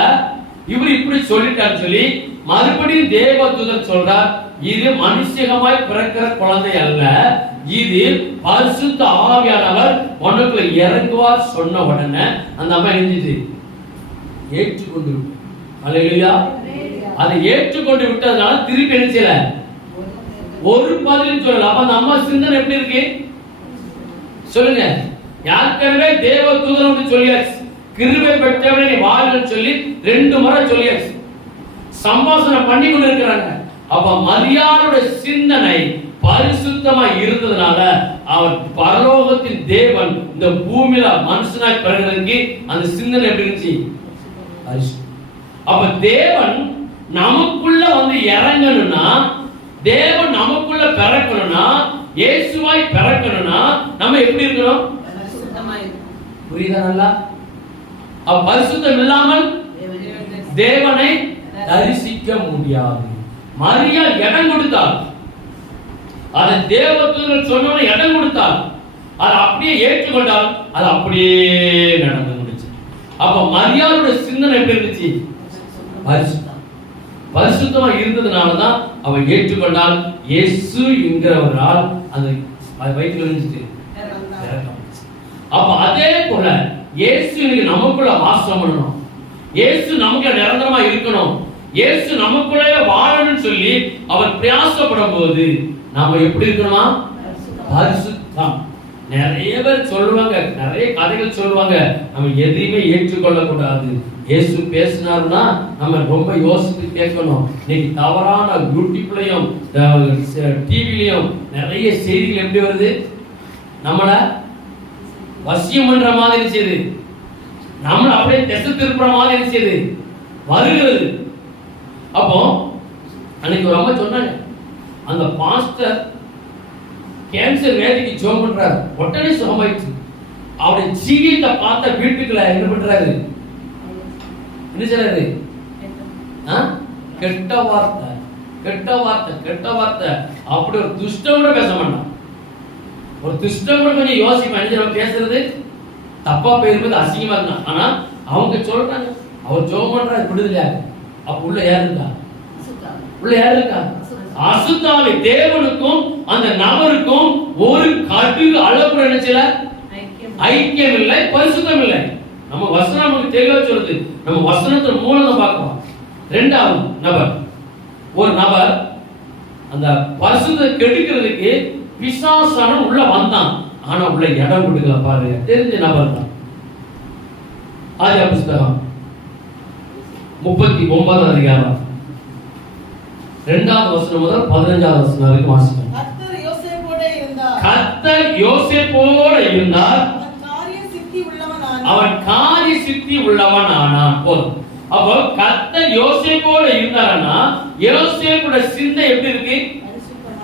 இவர் இப்படி சொல்லிட்டான்னு சொல்லி மறுபடியும் தேவதூதன் சொல்றார், இது மனுஷகமாய் பிறக்கிற குழந்தை அல்ல, இது பரிசுத்த ஆவியானவர் உனக்குள்ள இறங்குவார் சொன்ன உடனே அந்த அம்மா எழுந்துச்சு, ஏற்றுக்கொண்டு அல்லேலூயா. அதை ஏற்றுக்கொண்டு விட்டதுனால திருப்பி என்ன செய்யல, ஒரு பதிலும் சொல்லல. அப்ப அந்த அம்மா சிந்தனை எப்படி இருக்கு சொல்லுங்க. ஏற்கனவே தேவதூதன் சொல்லியாச்சு, கிருபை பெற்றவனை நீ வாழ்ன்னு சொல்லி 2 முறை சொல்லியாச்சு, சம்பாஷணை பண்ணி கொண்டு இருக்கிறாங்க. அப்ப மரியாளுடைய சிந்தனை பரிசுத்தமா இருந்ததுனால அவர் பரலோகத்தின் தேவன் இந்த பூமியில மனுஷனாய் பிறகுறதுக்கு அந்த சிந்தனை எப்படி இருந்துச்சு? அப்ப தேவன் நமக்குள்ள வந்து இறங்கணும்னா, தேவன் நமக்குள்ள பிறக்கணும்னா இயேசுவாய் பிறக்கணும்னா நம்ம எப்படி இருக்கணும்? புரியுதா? நல்லா பரிசுத்தம் இல்லாமல் தேவனை தரிசிக்க முடியாது. மரியாள் இடம் கொடுத்தாள், அதை தேவதூதர்கள் சொன்னவனை இடம் கொடுத்தாள், அதை அப்படியே ஏற்றுக்கொண்டால் அது அப்படியே நடந்து முடிச்சு. அப்ப மரியாளுடைய சிந்தனை எப்படி இருந்துச்சு? பரிசுத்தமா இருந்ததுனாலதான் அவள் ஏற்றுக்கொண்டால் இயேசு என்கிறவரால் அந்த வயிற்றுல இருந்துச்சு. அப்ப அதே போல இயேசு இன்னைக்கு நமக்குள்ள வாசம் பண்ணணும், இயேசு நமக்குள்ள நிரந்தரமா இருக்கணும், இயேசு நமக்குள்ளே வாழணும்னு சொல்லி அவர் பிரயாசப்படும் போது நாம எப்படி இருக்கணுமா? பரிசுத்தம். நிறைய பேர் சொல்லுவாங்க, நிறைய கதைகள் சொல்லுவாங்க, நம்ம எதையுமே ஏற்றுக்கொள்ள கூடாது. இயேசு பேசினாருன்னா நம்ம ரொம்ப யோசித்து கேட்கணும். இன்னைக்கு தவறான யூடியூப்லயும் டிவிலையும் நிறைய செய்திகள் எப்படி வருது? நம்மள வசியம் பண்ற மாதிரி செய்து, நம்மள அப்படியே திசை திருப்புற மாதிரி செய்து வருகிறது. அப்போ அன்னைக்கு ஒரு அம்மா சொன்னாங்க, அந்த பாஸ்டர் கேன்சர் வேதிக்கு ஜோம் பண்றாரு, உடனே சுகமாயிடுச்சு. அவருடைய ஜீவியத்தை பார்த்த வீட்டுக்குள்ள என்ன பண்றாரு? என்ன செய்றாரு? கெட்ட வார்த்தை, கெட்ட வார்த்தை, கெட்ட வார்த்தை. அப்படி ஒரு துஷ்டம் கூட பேச மாட்டான். ஒரு துஷ்டம் கூட கொஞ்சம் யோசிப்பேன், பேசுறது தப்பா போயிருப்பது அசிங்கமா இருந்தான். ஆனா அவங்க சொல்றாங்க அவர் ஜோம் பண்றாரு விடுதலையா. அப்ப உள்ள யாரு இருக்கா? உள்ள யாரு இருக்கா? அசுத்தாவி. தேவனுக்கும் அந்த நபருக்கும் ஒரு கடுகு அளவு நினைச்சல ஐக்கியம் இல்லை, பரிசுத்தம் இல்லை. நம்ம வசனம் நமக்கு தெளிவா சொல்லுது. நம்ம வசனத்தின் மூலம் பார்க்கிறோம். இரண்டாவது நபர், ஒரு நபர் அந்த பரிசுத்தத்தை கெடுக்கிறதுக்கு பிசாசானவன் உள்ள வந்தான், ஆனா உள்ள இடம் கொடுக்கல. பாருங்க, தெரிஞ்ச நபர் தான். ஆதியா புஸ்தகம் 39 அதிகாரம் 2வது வசனம் முதல் 15வது வசனம் வரைக்கும் வாசிப்போம். கர்த்தர் யோசேப்போடு இருந்தார், அவன் காரிய சித்தி உள்ளவன் ஆனான். போதும். அப்போ கர்த்தர் யோசேப்போடு இருந்தார்னா யோசேப்போட சிந்தை எப்படி இருக்கு?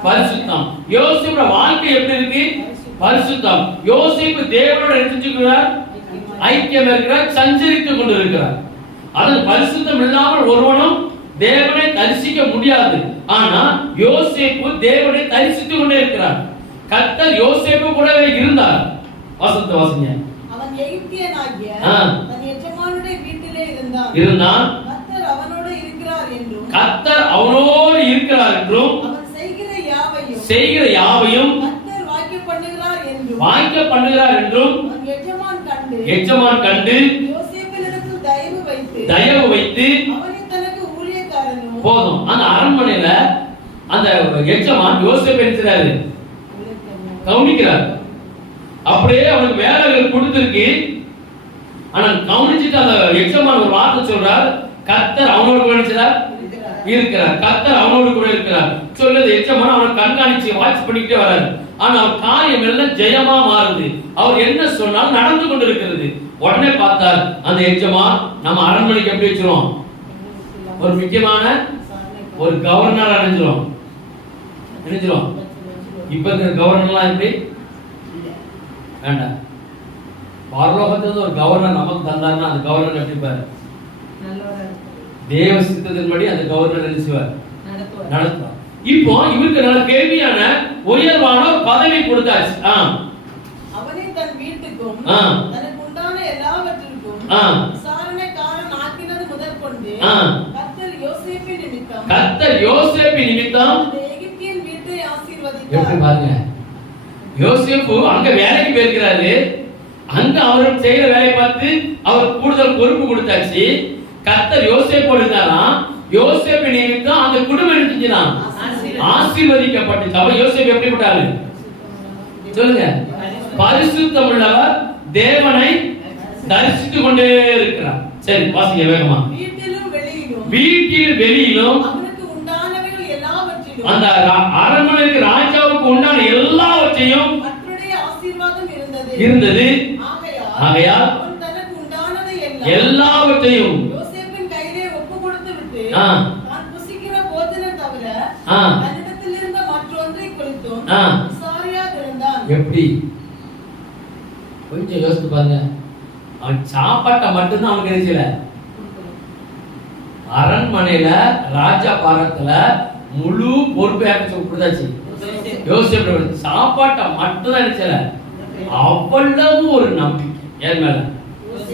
பரிசுத்தம். யோசேப்போட வாழ்க்கை எப்படி இருக்கு? பரிசுத்தம். யோசேப்பு தேவனோட நினைச்சுக்கிறார், ஐக்கியம் இருக்கிறார், சஞ்சரித்துக் கொண்டு இருக்கிறார். அதன் பரிசுத்தம் இல்லாமல் ஒருவனும் தேவனை தரிசிக்க முடியாது. ஆனா யோசேப்பு தேவனை தரிசித்துக் கொண்டே இருக்கிறார். கர்த்தர் யோசேப்பு கூடவே இருந்தார். வசனத்தை வாசிங்க. அவன் எகிப்தியனாகிய தன் எஜமானுடைய வீட்டிலே இருந்தான். கர்த்தர் அவனோடு இருக்கிறார் என்றும், கர்த்தர் அவனோடு இருக்கிறார் என்றும், அவன் செய்கிற யாவையும் கர்த்தர் வாய்க்க பண்ணுகிறார் என்றும் எஜமான் கண்டு யோசேப்பினிடத்தில் தயவு வைத்து அவனை தனக்கு ஊழியக்காரனும். போதும். அந்த அரண்மனையில அந்த எஜமான் யோசேப்பை இருக்கிறாரு, கவனிக்கிறார். அப்படியே அவனுக்கு வேலைகள் கொடுத்திருக்கு. ஆனா கவனிச்சுட்டு அந்த எஜமான் ஒரு வார்த்தை சொல்றார், கர்த்தர் அவனோடு கூட இருக்கிறார், கர்த்தர் அவனோடு கூட இருக்கிறார். சொல்லுது எஜமான் அவனை கண்காணிச்சு வாட்ச் பண்ணிக்கிட்டே வராரு. ஆனா அவர் காரியம் எல்லாம் ஜெயமா மாறுது. அவர் என்ன சொன்னாலும் நடந்து கொண்டிருக்கிறது. உடனே பார்த்தார் அந்த எஜமான், நம்ம அரண்மனைக்கு எப்படி வச்சிருவோம்? ஒரு முக்கியமான ஒரு கவர்னர் அணிஞ்சிரும். இப்ப இந்த கவர்னர்லாம் எப்படி வேண்டாம். பரலோகத்துல ஒரு கவர்னர் நமக்கு தந்தாருன்னா அந்த கவர்னர் எப்படி பாரு? தேவ சித்தத்தின்படி அந்த கவர்னர் நினைச்சுவார், நடத்துவார். இப்போ இவருக்கு நல்ல கேள்வியான உயர்வான பதவி கொடுத்தாச்சு. அவனை தன் வீட்டுக்கும் தனக்கு உண்டான எல்லாவற்றிற்கும் விசாரணைக்காரன் ஆக்கினது முதற்கொண்டு கர்த்தர் யோசேப்பின் நிமித்தம் எகிப்தியன் வீட்டை ஆசீர்வதித்தார். எப்படி பாருங்க, யோசேப்பு அங்க வேலைக்கு போயிருக்கிறாரு. அங்க அவர் செய்யற வேலையை பார்த்து அவர் கூடுதல் பொறுப்பு கொடுத்தாச்சு. கர்த்தர் யோசேப்போடு இருந்தாராம். யோசேப்பு நிமித்தம் அந்த குடும்பம் இருந்துச்சுதான் ஆசீர்வதிக்கப்பட்டு. அப்ப யோசேப்பு எப்படிப்பட்டாரு சொல்லுங்க? பரிசுத்தம் உள்ளவர், தேவனை தரிசித்துக் கொண்டே இருக்கிறார். சரி, வாசிங்க வேகமா. வீட்டிலும் வெளியிலும் அவனுக்கு உண்டானவைகள் எல்லாவற்றிலும், அந்த அரண்மனைக்கு ராஜாவுக்கு உண்டான எல்லாவற்றையும் கர்த்தருடைய ஆசீர்வாதம் இருந்தது. ஆகையால் அவன் தனக்கு உண்டானதை எல்லாவற்றையும் யோசேப்பின் கையிலே ஒப்பு கொடுத்து விட்டு தான் புசிக்கிற போஜனம் தவிர தன்னிடத்தில் இருந்த மற்றொன்றை குறித்தும் எப்படி? கொஞ்சம் யோசித்து பாருங்க. அவன் சாப்பாட்டை மட்டும்தான் அவனுக்கு நினைச்சல. அரண்மனையில ராஜா பாரத்துல முழு பொறுப்பையாக்க கொடுத்தாச்சு. யோசிப்பு சாப்பாட்டை மட்டும்தான் நினைச்சல. அவ்வளவு ஒரு நம்பிக்கை ஏன் மேல?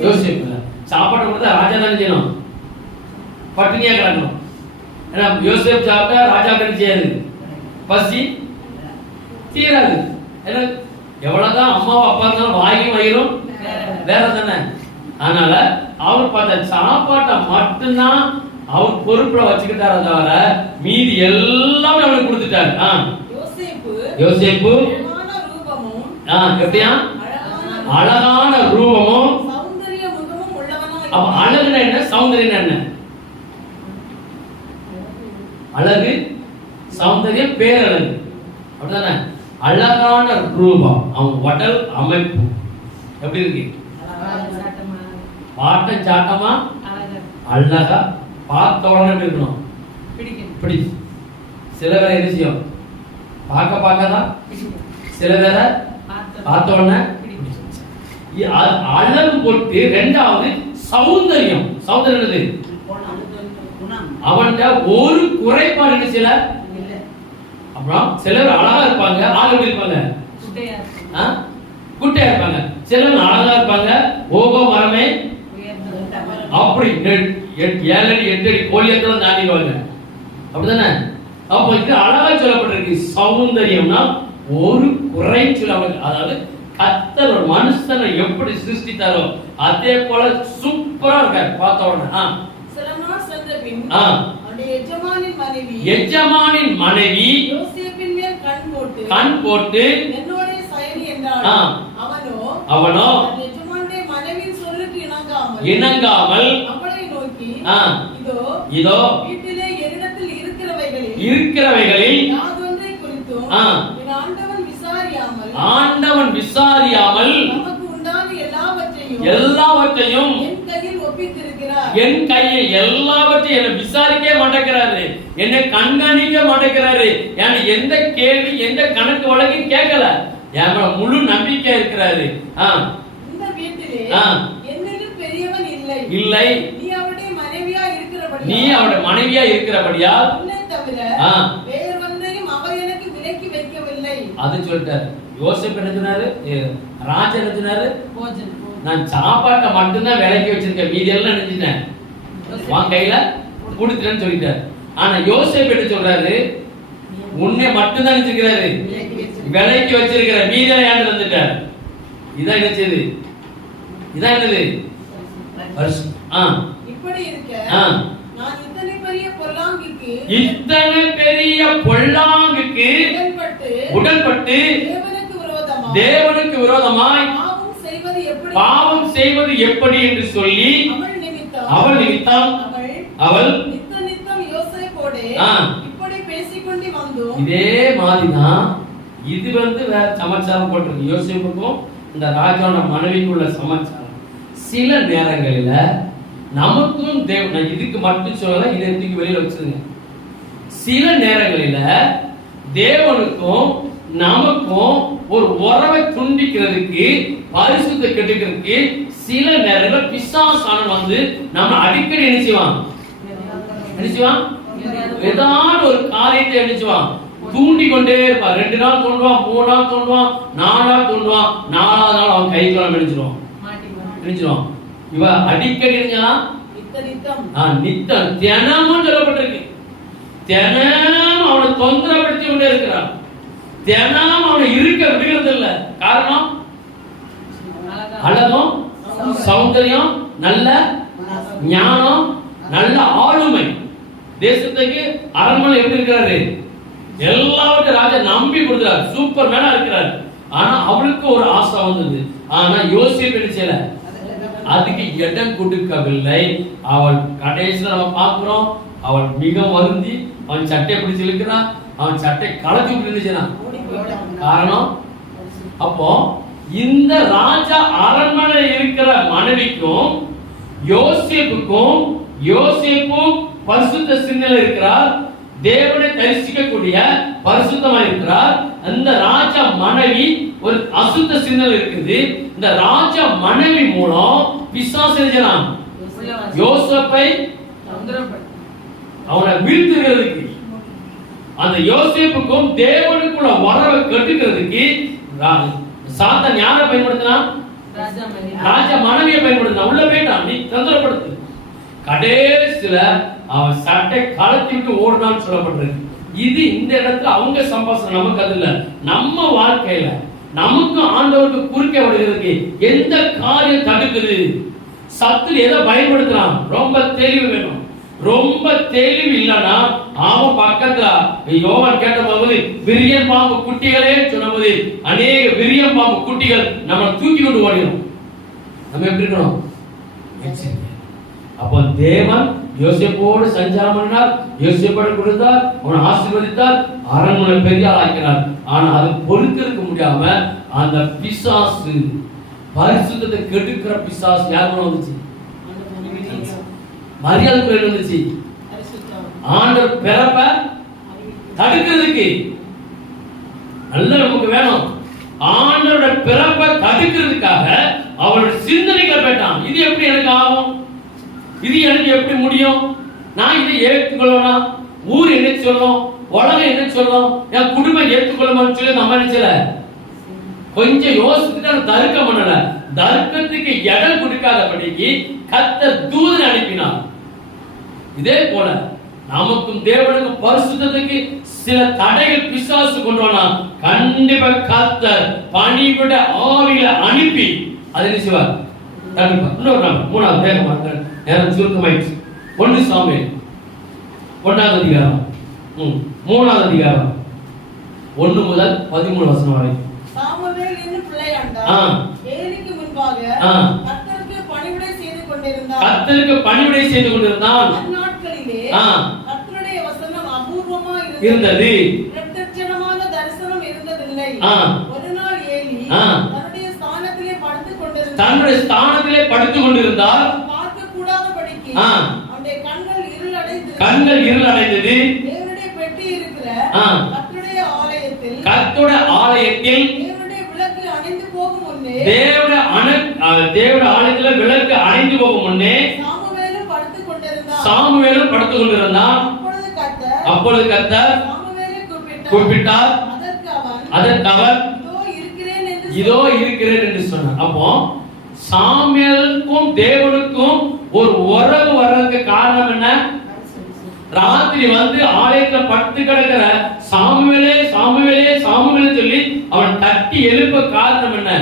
யோசிப்பு சாப்பாட்டை கொடுத்தா ராஜா தான் செய்யணும், பட்டினியா கிடக்கணும். ஏன்னா யோசிப்பு சாப்பிட்டா ராஜா கணக்கு செய்யாது, பசி தீராது. ஏன்னா எவ்வளவுதான் அம்மாவோ அப்பா இருந்தாலும் வாயும் வயிறும் வேற தானே. அதனால அவர் பார்த்த சாப்பாட்டை மட்டும்தான் அவர் பொறுப்புல வச்சுக்கிட்டார தவிர மீதி எல்லாமே அவனுக்கு கொடுத்துட்டாரு. யோசேப்பு எப்படியா? அழகான ரூபமும். அழகுனா என்ன? சௌந்தரியம் என்ன? அழகு சௌந்தரியம் பேரழகு அப்படிதானே. அழகான ரூபம், அவன் உடல் அமைப்பு எப்படி இருக்கு? பாட்டம் சாட்டமா அழகா பார்த்த உடனே இருக்கணும், பிடிக்கும். சில பேர் என்ன செய்யும்? பார்க்க தான். சில பேரை பார்த்த உடனே அழகு போட்டு. ரெண்டாவது சௌந்தரியம். சௌந்தரியம் அவன்கிட்ட ஒரு குறைபாடு என்ன செய்யல. அப்புறம் சிலர் அழகா இருப்பாங்க, ஆள் எப்படி இருப்பாங்க? குட்டையா இருப்பாங்க. சிலர் அழகா இருப்பாங்க, ஓகோ மரமே அப்படி 7 அடி 8 அடி கோலியத்துல தாண்டிடுவாங்க அப்படிதானே. அப்போ இது அழகா சொல்லப்பட்டிருக்கு. சௌந்தரியம்னா ஒரு குறை சொல்ல. அதாவது கர்த்தர் ஒரு மனுஷனை எப்படி சிருஷ்டித்தாரோ அதே போல சூப்பரா இருக்காரு பார்த்த உடனே. எஜமானின் மனைவி யோசேப்பின் மேல் கண் போட்டு என்னோட சயனி என்றாள். அவனோ எஜமானுடைய மனைவியின் சொல்லுக்கு இணங்காமல் அவளை நோக்கி இதோ வீட்டிலே என்னிடத்தில் இருக்கிறவைகளில் யாதொன்றை குறித்தும் ஆண்டவன் விசாரியாமல் நமக்கு உண்டான எல்லாவற்றையும் என் கையில் எல்லாவற்றையும் என்னை விசாரிக்க மாட்டேங்கிறாரு, என்னை கண்காணிக்க மாட்டேங்கிறாரு. எந்த கேள்வி எந்த கணக்கு வழக்கு கேட்கல. என் முழு நம்பிக்கை இருக்கிறாரு. இந்த வீட்டிலே என்னிலும் பெரியவன் இல்லை. நீ அவருடைய மனைவியா இருக்கிறபடியால் உன்னை தவிர வேறொன்றையும் அவர் எனக்கு விலக்கி வைக்கவில்லை. அது சொல்லிட்டாரு. யோசேப்பு என்ன சொன்னாரு? ராஜா என்ன சொன்னாரு? நான் சாப்பாட்டை மட்டும்தான் விலக்கி வச்சிருக்கேன், மீதி எல்லாம் நினைச்சிட்டேன் உன் கையில கொடுத்துட்டேன்னு சொல்லிட்டாரு. ஆனா யோசேப்பு என்ன சொல்றாரு? உன்னை மட்டும்தான் நினைச்சிருக்கிறாரு, விலைக்கு வச்சிருக்கிற மீதி ஏன் வந்துட்டார். இதான் நினைச்சது. இதான் என்னது? இப்படி இருக்க நான் இத்தனை பெரிய பொல்லாங்குக்கு உடன்பட்டு தேவனுக்கு விரோதமாய் பாவம் செய்வது எப்படி என்று சொல்லி அவள் நிமித்தம் அவள் இப்படி பேசிக்கொண்டு வந்தோம். இதே மாதிரிதான் இது வேற சமாச்சாரம் போட்டிருக்கு. யோசேப்புக்கும் இந்த ராஜாவோட மனைவிக்குள்ள சமாச்சாரம். சில நேரங்களில நமக்கும் நான் இதுக்கு மட்டும் சொல்லல, இதை தூக்கி வெளியில வச்சிருங்க. சில நேரங்களில தேவனுக்கும் நமக்கும் ஒரு உறவை துண்டிக்கிறதுக்கு, பரிசுத்த கெடுக்கிறதுக்கு சில நேரங்களில் பிசாசானவன் நம்ம அடிக்கடி நினைச்சுவான் ஏதாவது ஒரு காரியத்தை நினைச்சுவான், தூண்டி கொண்டே இருப்பான். 2 நாள் தோண்டுவான், 3 நாள் தோண்டுவான், 4 நாள் தோண்டுவான், 4வது நாள் அவன் கைக்குள்ள நினைச்சிருவான். இவ அடிக்கடி நித்தம் தினமும் சொல்லப்பட்டிருக்கு. தினமும் அவனை தொந்தரப்படுத்தி கொண்டே இருக்கிறான். தினமும் அவனை இருக்க விடுகிறது இல்ல. காரணம் அழகும் சௌந்தரியம், நல்ல ஞானம், நல்ல ஆளுமை. தேசத்துக்கு அரண்மனை எப்படி இருக்கிறாரு? எல்லாவற்றையும் ராஜா நம்பி கொடுக்கிறார், சூப்பர் மேனா இருக்கிறார். ஆனா அவளுக்கு ஒரு ஆசை வந்தது. ஆனா யோசிப்பு நினைச்சல, அதுக்கு இடம் கொடுக்கவில்லை. அவள் கடைசியில் நம்ம பார்க்கிறோம், அவள் மிக வருந்தி அவன் சட்டை பிடிச்சு இழுக்கிறான். அவன் சட்டை கலத்தி விட்டு காரணம். அப்போ இந்த ராஜா அரண்மனை இருக்கிற மனைவிக்கும் யோசேப்புக்கும், யோசேப்பு பரிசுத்த சிந்தையில இருக்கிறார், தேவனை தரிசிக்கக்கூடிய பரிசுத்தமா இருக்கிறார். அந்த ராஜா மனைவி ஒரு அசுத்த சிந்தனை இருக்குது. இந்த ராஜ மனைவி மூலம் பிசாசு செஞ்சான் யோசேப்பை அவனை வீழ்த்துகிறதுக்கு, அந்த யோசேப்புக்கும் தேவனுக்குள்ள வரவை கட்டுக்கிறதுக்கு சாத்தான் யாரை பயன்படுத்தினான்? ராஜ மனைவியை பயன்படுத்தினான். உள்ள போயிட்டான், நீ தொந்தரப்படுத்து. கடைசியில அவன் சட்டை கலத்தி விட்டு ஓடுனான்னு சொல்லப்பட்டிருக்கு. இது இந்த இடத்துல அவங்க சம்பாஷணம், நமக்கு அது இல்ல. நம்ம வாழ்க்கையில நமக்கு ஆண்டவருக்கு குறுக்க வருகிறதுக்கு எந்த காரியம் தடுக்குது? சத்துரு எதை பயன்படுத்துறான்? ரொம்ப தெளிவு வேணும். ரொம்ப தெளிவு இல்லைன்னா அவன் பக்கத்துல யோவான் கேட்டபோது விரியன் பாம்பு குட்டிகளே சொன்னபோது அநேக விரியன் பாம்பு குட்டிகள் நம்ம தூக்கி கொண்டு ஓடிடும். நம்ம எப்படி இருக்கணும்? அப்போ தேவன் யோசேப்போடு சஞ்சாரம் பண்ணினார், யோசேப்பை கொடுத்தார், அவனை ஆசீர்வதித்தார், அரண்மனை பெரிய ஆக்கினார். ஆனா அது பொறுத்திருக்க முடியாம அந்த பிசாசு, பரிசுத்தத்தை கெடுக்கிற பிசாசு யார் வந்துச்சு? மரியாதை குறைவு வந்துச்சு. ஆண்டவர் பிறப்ப தடுக்கிறதுக்கு நல்ல நமக்கு வேணும். ஆண்டவரோட பிறப்பை தடுக்கிறதுக்காக அவரோட சிந்தனைகளை போயிட்டான். இது எப்படி எனக்கு ஆகும்? இது எனக்கு எப்படி முடியும்? நான் இதை ஏற்றுக்கொள்ளணும், ஊர் என்ன சொல்லும், உலகம் என்ன சொல்லும், என் குடும்பம் ஏற்றுக்கொள்ளணும்னு சொல்லி நம்ம நினைச்சல. கொஞ்சம் யோசிச்சுட்டு தர்க்கம் பண்ணல. தர்க்கத்துக்கு இடம் கொடுக்காதபடிக்கு கர்த்தர் தூதனை அனுப்பினார். இதே போல நமக்கும் தேவனுக்கும் பரிசுத்தத்துக்கு சில தடைகள் பிசாசு கொண்டு வந்தா கண்டிப்பா கர்த்தர் பணிவிட ஆவியில அனுப்பி அதை செய்வார். கண்டிப்பா இன்னொரு நாள் மூணாவது வேகமா நேரம் சுருக்கமாயிடுச்சு. 1 சாமுவேல் 1ஆம் அதிகாரம் 3ஆம் அதிகாரம் 1 முதல் 13 வசனம் வரை. சாமுவேல் என்னும் பிள்ளையாண்டான் ஏலிக்கு முன்பாக கர்த்தருக்கு பணிவிடை செய்து கொண்டிருந்தான். அந்நாட்களிலே கர்த்தருடைய வசனம் அபூர்வமா இருந்தது, பிரத்யட்சமான தரிசனம் இருந்ததில்லை. ஒரு நாள் ஏலி தன்னுடைய ஸ்தானத்திலே படுத்துக் கொண்டிருந்தார். பார்க்க கூடாதபடிக்கு அவனுடைய கண்கள் இருள் அடைந்தது. தேவனுடைய பெட்டி இருக்கிற கர்த்தருடைய ஆலயத்தில் தேவனுடைய ஆலயத்துல விளக்கு அணைந்து போகும் முன்னே சாமுவேலும் படுத்துக் கொண்டிருந்தான். அப்பொழுது கர்த்தர் கூப்பிட்டார். அதற்கு அவர் இதோ இருக்கிறேன் என்று சொன்னார். அப்போ சாமுவேலுக்கும் தேவனுக்கும் ஒரு உறவு வர்றதுக்கு காரணம் என்ன? ராத்திரி வந்து ஆலயத்துல படுத்து கிடக்கிற சாமுவேலே சாமுவேலே சாமுவேலே சொல்லி அவன் தட்டி எழுப்ப காரணம் என்ன?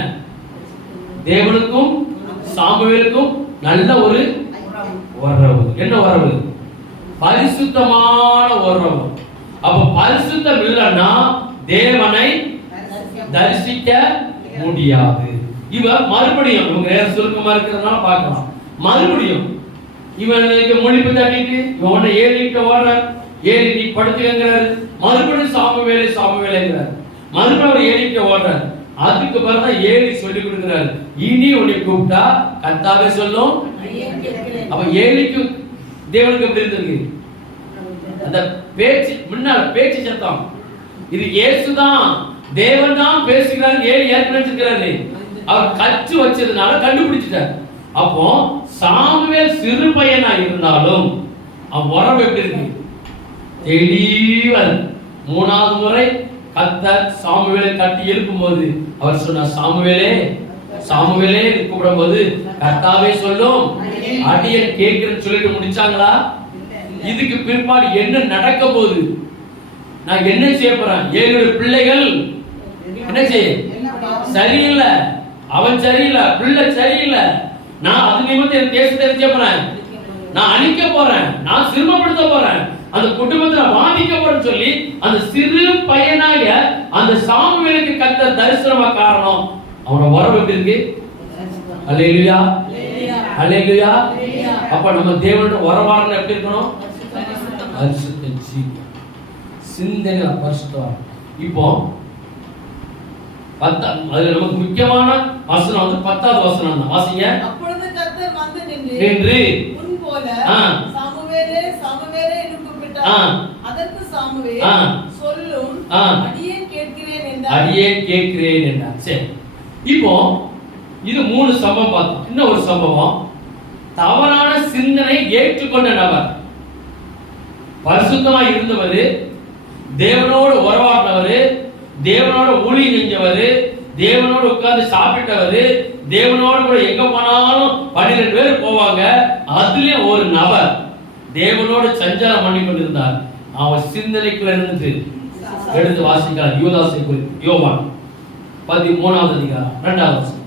தேவனுக்கும் சாமுவேலுக்கும் நல்ல ஒரு உறவு. என்ன உறவு? பரிசுத்தமான உறவு. அப்ப பரிசுத்தம் இல்லைன்னா தேவனை தரிசிக்க முடியாது. இவன் மறுபடியும் இவங்க நேரம் சுருக்கமா இருக்கிறதுனால பார்க்கலாம். மறுபடியும் இவனுக்கு மொழிப்பு தட்டிட்டு இவன் ஏறிட்டு ஓடுற, ஏறி நீ படுத்துக்கிறாரு. மறுபடியும் சாமுவேலே சாமுவேலேங்கிறார். மறுபடியும் அவர் ஏறிட்டு ஓடுறார். அதுக்கு பிறகு ஏறி சொல்லி கொடுக்கிறார், இனி உன்னை கூப்பிட்டா கர்த்தாவே சொல்லும். அப்ப ஏலிக்கு தேவனுக்கு எப்படி இருந்திருக்கு? அந்த பேச்சு முன்னால பேச்சு சத்தம், இது இயேசுதான் தேவன் தான் பேசுகிறார். ஏறி ஏற்கிறாரு. அவர் கச்சு வச்சதுனால கண்டுபிடிச்சிட்டார். அப்போ சாமுவேல் சிறு பையனா இருந்தாலும் அவன் உறவு எப்படி இருக்கு? தெளிவா. 3வது முறை கர்த்தர் சாமுவேலை தட்டி எழுப்பும் போது அவர் சொன்னார், சாமுவேலே சாமுவேலே கூப்பிடும் போது கர்த்தாவே சொல்லும் அடியேன் கேட்கிறேன்னு சொல்லிட்டு முடிச்சாங்களா? இதுக்கு பிற்பாடு என்ன நடக்க போகுது? நான் என்ன செய்ய போறேன்? ஏழு பிள்ளைகள் என்ன செய்ய சரியில்லை, அவன் சரியில்லை, பிள்ளை சரியில்லை, நான் அது நிமித்தம் என் தேசத்தை செய்ய போறேன், நான் அழிக்க போறேன், நான் சிறுமப்படுத்த போறேன், அந்த குடும்பத்தை பாதிக்க போறேன்னு சொல்லி அந்த சிறு பையனாக அந்த சாமுவேலுக்கு கர்த்தர் தரிசனமா காரணம். அவனோட உறவு எப்படி இருக்கு? அல்லேலூயா அல்லேலூயா. அப்ப நம்ம தேவனோட உறவாளர்கள் எப்படி இருக்கணும்? பரிசுத்த ஜீவன், சிந்தனை பரிசுத்தம். இப்போ அதுல நமக்கு முக்கியமான வசனம் வந்து 10வது வசனம் தான். வாசிங்க. அப்பொழுது கர்த்தர் வந்து நின்று முன் போல சாமுவேலே சாமுவேலே என்று கூப்பிட்டார். அதற்கு சாமுவேல் சொல்லும் அடியேன் கேட்கிறேன் அடியேன் கேட்கிறேன் என்றார். சரி, இப்போ இது 3 சம்பவம் பார்த்தோம். இன்னும் ஒரு சம்பவம், தவறான சிந்தனை ஏற்றுக்கொண்ட நபர், பரிசுத்தமா இருந்தவர், தேவனோடு உறவாடினவர், தேவனோட ஊழியம் செஞ்சவர், தேவனோடு உட்கார்ந்து சாப்பிட்டவர், தேவனோடு கூட எங்க போனாலும் 12 பேர் போவாங்க. அதுல ஒரு நபர் தேவனோடு சஞ்சாரம் பண்ணி கொண்டிருந்தார். அவன் சிந்தனைக்குள்ள இருந்து எடுத்து வாசிக்கிறார். யூதாசை குறித்து யோவான் 13வது அதிகாரம் 2வது வசனம்.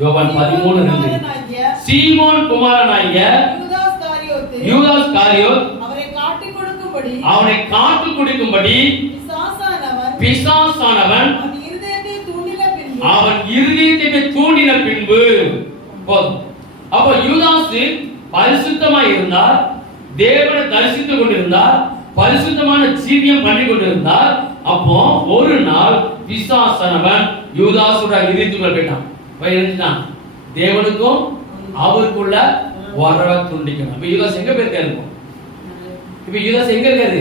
யோவான் 13:2. சீமோன் குமாரனாகிய யூதாஸ் காரியோத் அவனை காட்டிக் கொடுக்கும்படி பிசாசானவன் அவன் இருதயத்தை தூண்டின பின்பு போதும். அப்போ யூதாஸ் பரிசுத்தமாய் இருந்தார், தேவனை தரிசித்துக் கொண்டிருந்தார், பரிசுத்தமான ஜீவியம் பண்ணி கொண்டிருந்தார். அப்போ ஒரு நாள் பிசாசானவன் யூதாஸோட இருதயத்துக்குள்ள போயிட்டான். தேவனுக்கும் அவருக்குள்ள உறவை துண்டிக்கணும். இப்ப யூதாஸ் எங்க போயிருக்காரு? இப்ப யூதாஸ் எங்க இருக்காரு?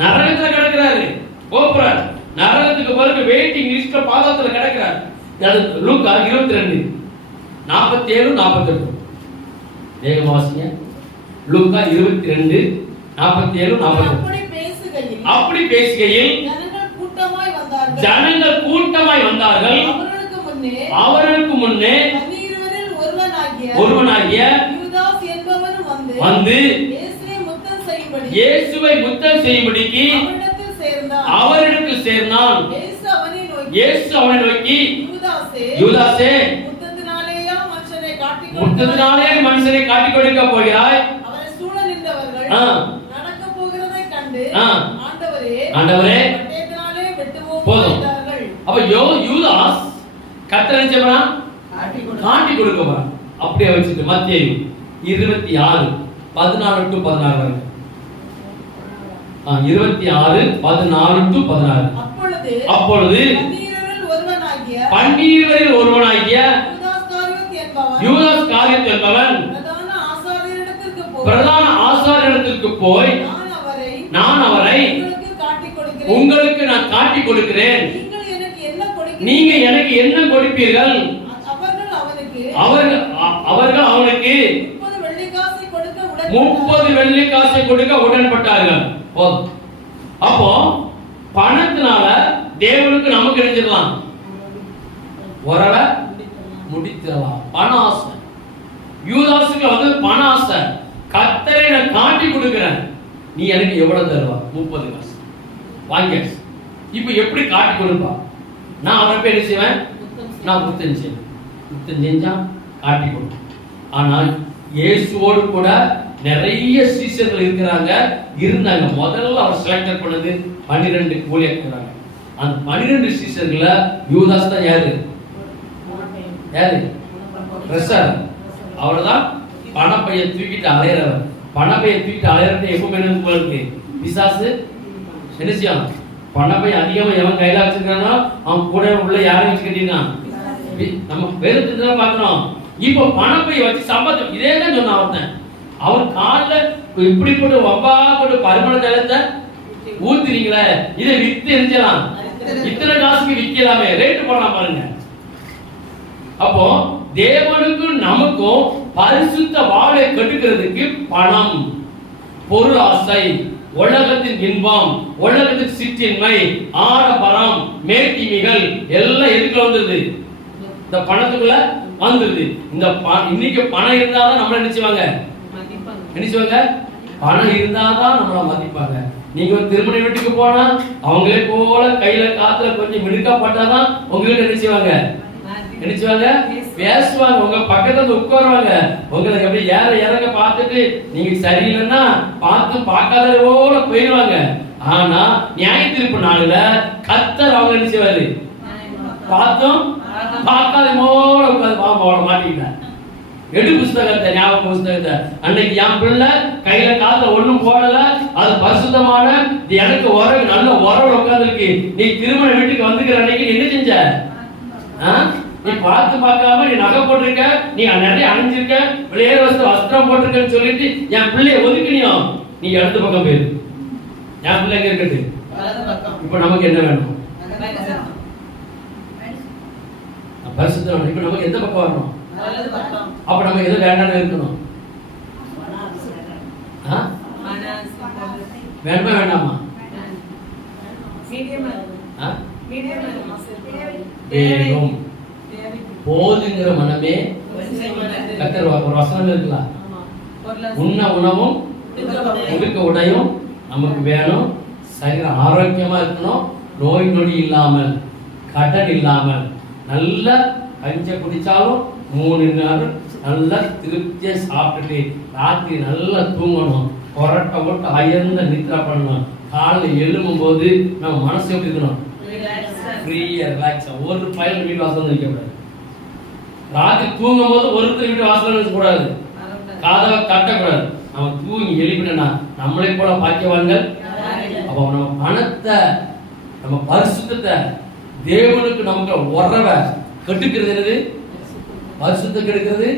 நரகத்துல கிடக்கிறாரு, போறாரு. நரகத்துக்கு பிறகு வெயிட்டிங் லிஸ்ட்ல பாதத்துல கிடக்கிறார். லூக்கா 22:47-48. வேகமாசிங்க. லூக்கா 22:47-48. அப்படி பேசுகையில் ஜனங்கள் கூட்டமாய் வந்தார்கள். அவர்களுக்கு முன்னே ஒருவனாகிய வந்து இயேசுவை முத்தம் செய்யும்படிக்கு அவரிடத்தில் சேர்ந்தான். இயேசு அவனை நோக்கி, யூதாசே, முத்தத்தினாலே மனுஷனை காட்டிக் கொடுக்க போகிறாய். அவரை சூழ நின்றவர்கள் நடக்க போகிறதை கண்டு ஆண்டவரே பட்டயத்தினாலே வெட்டுவோம் போதும். என்றார்கள். அப்ப யூதாஸ் கர்த்தர் நினைச்சவனா காட்டி கொடுக்க போறான். அப்படியே வச்சுட்டு மத்தேயு 26:14-16 வரை. 26:14-16. அப்பொழுது பன்னிருவரில் ஒருவனாகிய யூதாஸ் காரியோத் என்பவன் பிரதான ஆசாரியரிடத்திற்கு போய், நான் அவரை உங்களுக்கு நான் காட்டிக் கொடுக்கிறேன், நீங்க எனக்கு என்ன கொடுப்பீர்கள்? அவர்கள் அவனுக்கு 30 வெள்ளிக்காசை கொடுக்க உடன்பட்டார்கள். அப்போ பணத்தினால தேவனுக்கு நமக்கு நினைச்சிடலாம், உறவை முடித்திடலாம். பண ஆசை யூதாசுக்கு வந்து பண ஆசை. கர்த்தரை நான் காட்டி கொடுக்கிறேன், நீ எனக்கு எவ்வளவு தருவா? 30 காசு வாங்கியாச்சு. இப்ப எப்படி காட்டி கொடுப்பா? நான் அவரை போய் என்ன செய்வேன்? நான் முத்தம் செய்வேன். முத்தம் செஞ்சா காட்டி கொடுப்பேன். ஆனால் இயேசுவோடு கூட நிறைய சீஷர்கள் இருந்தாங்க. முதல்ல அவர் செலக்ட் பண்ணது 12 ஊழியக்காரங்க. அந்த 12 சீஷர்கள்ல யூதாஸ் தான் யாரு? அவர்தான் பணப்பையை தூக்கிட்டு அலையறவர். பணப்பையை தூக்கிட்டு அலையறது எப்பவுமே உங்களுக்கு பிசாசு என்ன செய்யலாம்? பணப்பை அதிகமா எவன் கையில வச்சிருக்கானோ அவன் கூட உள்ள யாரையும் வச்சு கட்டிருக்கான். நம்ம வெறுத்து பாக்குறோம். இப்போ பணப்பை வச்சு சம்பாதிச்சோம். இதே தான் சொன்ன ஒருத்தன். அவர் காலில் இப்படி போட்டு வம்பா போட்டு பரிமள ஜலத்தை ஊத்துறீங்களே, இதை வித்து எரிஞ்சலாம், இத்தனை காசுக்கு விற்கலாமே, ரேட்டு போடலாம் பாருங்க. அப்போ தேவனுக்கும் நமக்கும் பரிசுத்த வாழ்வை கட்டுக்கிறதுக்கு பணம், பொருள் ஆசை, உலகத்தின் இன்பம், உலகத்தின் சிற்றின்மை, ஆடம்பரம், மேட்டிமைகள் எல்லாம் எதுக்குள்ள வந்துருது? இந்த பணத்துக்குள்ள வந்துருது. இந்த இன்னைக்கு பணம் இருந்தாதான் நம்மள நினைச்சுவாங்க. பணம் இருந்தாதான் நம்மள மதிப்பாங்க. நீங்க ஒரு திருமண வீட்டுக்கு போனா அவங்களே போல கையில காத்துல கொஞ்சம் மிடுக்கப்பட்டாதான் உங்களுக்கு நினைச்சுவாங்க பேசுவாங்க. உங்க பக்கத்துல உட்காருவாங்க. உங்களுக்கு எப்படி இறங்க பார்த்துட்டு நீங்க சரியில்லைன்னா பார்த்து பார்க்காத போல போயிடுவாங்க. ஆனா நியாய தீர்ப்பு நாளுல கர்த்தர் அவங்க என்ன செய்வாரு? பார்த்தும் பார்க்காத போல உட்காந்து மாட்டிக்கிட்டார். எடு புஸ்தகத்தை, ஞாபக புஸ்தகத்தை. அன்னைக்கு என் பிள்ளை கையில காத்துல ஒண்ணும் போடல, அது பரிசுத்தமான எனக்கு உறவு, நல்ல உறவு உட்கார்ந்துருக்கு. நீ திருமண வீட்டுக்கு வந்துக்கிற அன்னைக்கு என்ன செஞ்ச? நீ பார்த்து பார்க்காம நீ நகை போட்டிருக்க, நீ நிறைய அணிஞ்சிருக்க, விளையாட வஸ்திரம் போட்டிருக்கன்னு சொல்லிட்டு என் பிள்ளைய ஒதுக்கினியோ, நீ அடுத்த பக்கம் போயிரு. என் பிள்ளைங்க இருக்கட்டு. வலது பக்கம். இப்ப நமக்கு என்ன வேணும்? வலது பக்கம். பரிசுத்தம். இப்ப நமக்கு எந்த பக்கம் வரணும்? வலது பக்கம். அப்ப நம்ம எது வேண்டாம்னு இருக்கணும்? வேணுமா வேண்டாமா? வேணும். போதுங்கிற மனமே கர்த்தர் ஒரு வசனம் இருக்கலாம். உண்ண உணவும் உடுக்க உடையும் நமக்கு வேணும். சரீரம் ஆரோக்கியமா இருக்கணும். நோய் நொடி இல்லாமல், கடன் இல்லாமல், நல்ல கஞ்ச குடிச்சாலும் 3 நேரம் நல்லா திருப்தியா சாப்பிட்டுட்டு ராத்திரி நல்லா தூங்கணும். கொரட்டை போட்டு அயர்ந்த நித்ரா பண்ணணும். காலையில் எழும்பும் போது நம்ம மனசு எப்படி இருக்கணும்? ஃப்ரீயா ரிலாக்ஸா. ஒரு பையன் வீட்டு வாசல் வைக்க கூடாது. ராத்திரி தூங்கும் போது ஒருத்தர் வீட்டு வாசல் வைக்க கூடாது. காதவை கட்டக்கூடாது. அவன் தூங்கி எழுப்பினா நம்மளை போல பாக்கியவான்கள். அப்ப நம்ம பணத்தை, நம்ம பரிசுத்தத்தை, தேவனுக்கு நமக்கு உறவை கெடுக்கிறது என்னது? பரிசுத்தம் கெடுக்கிறது.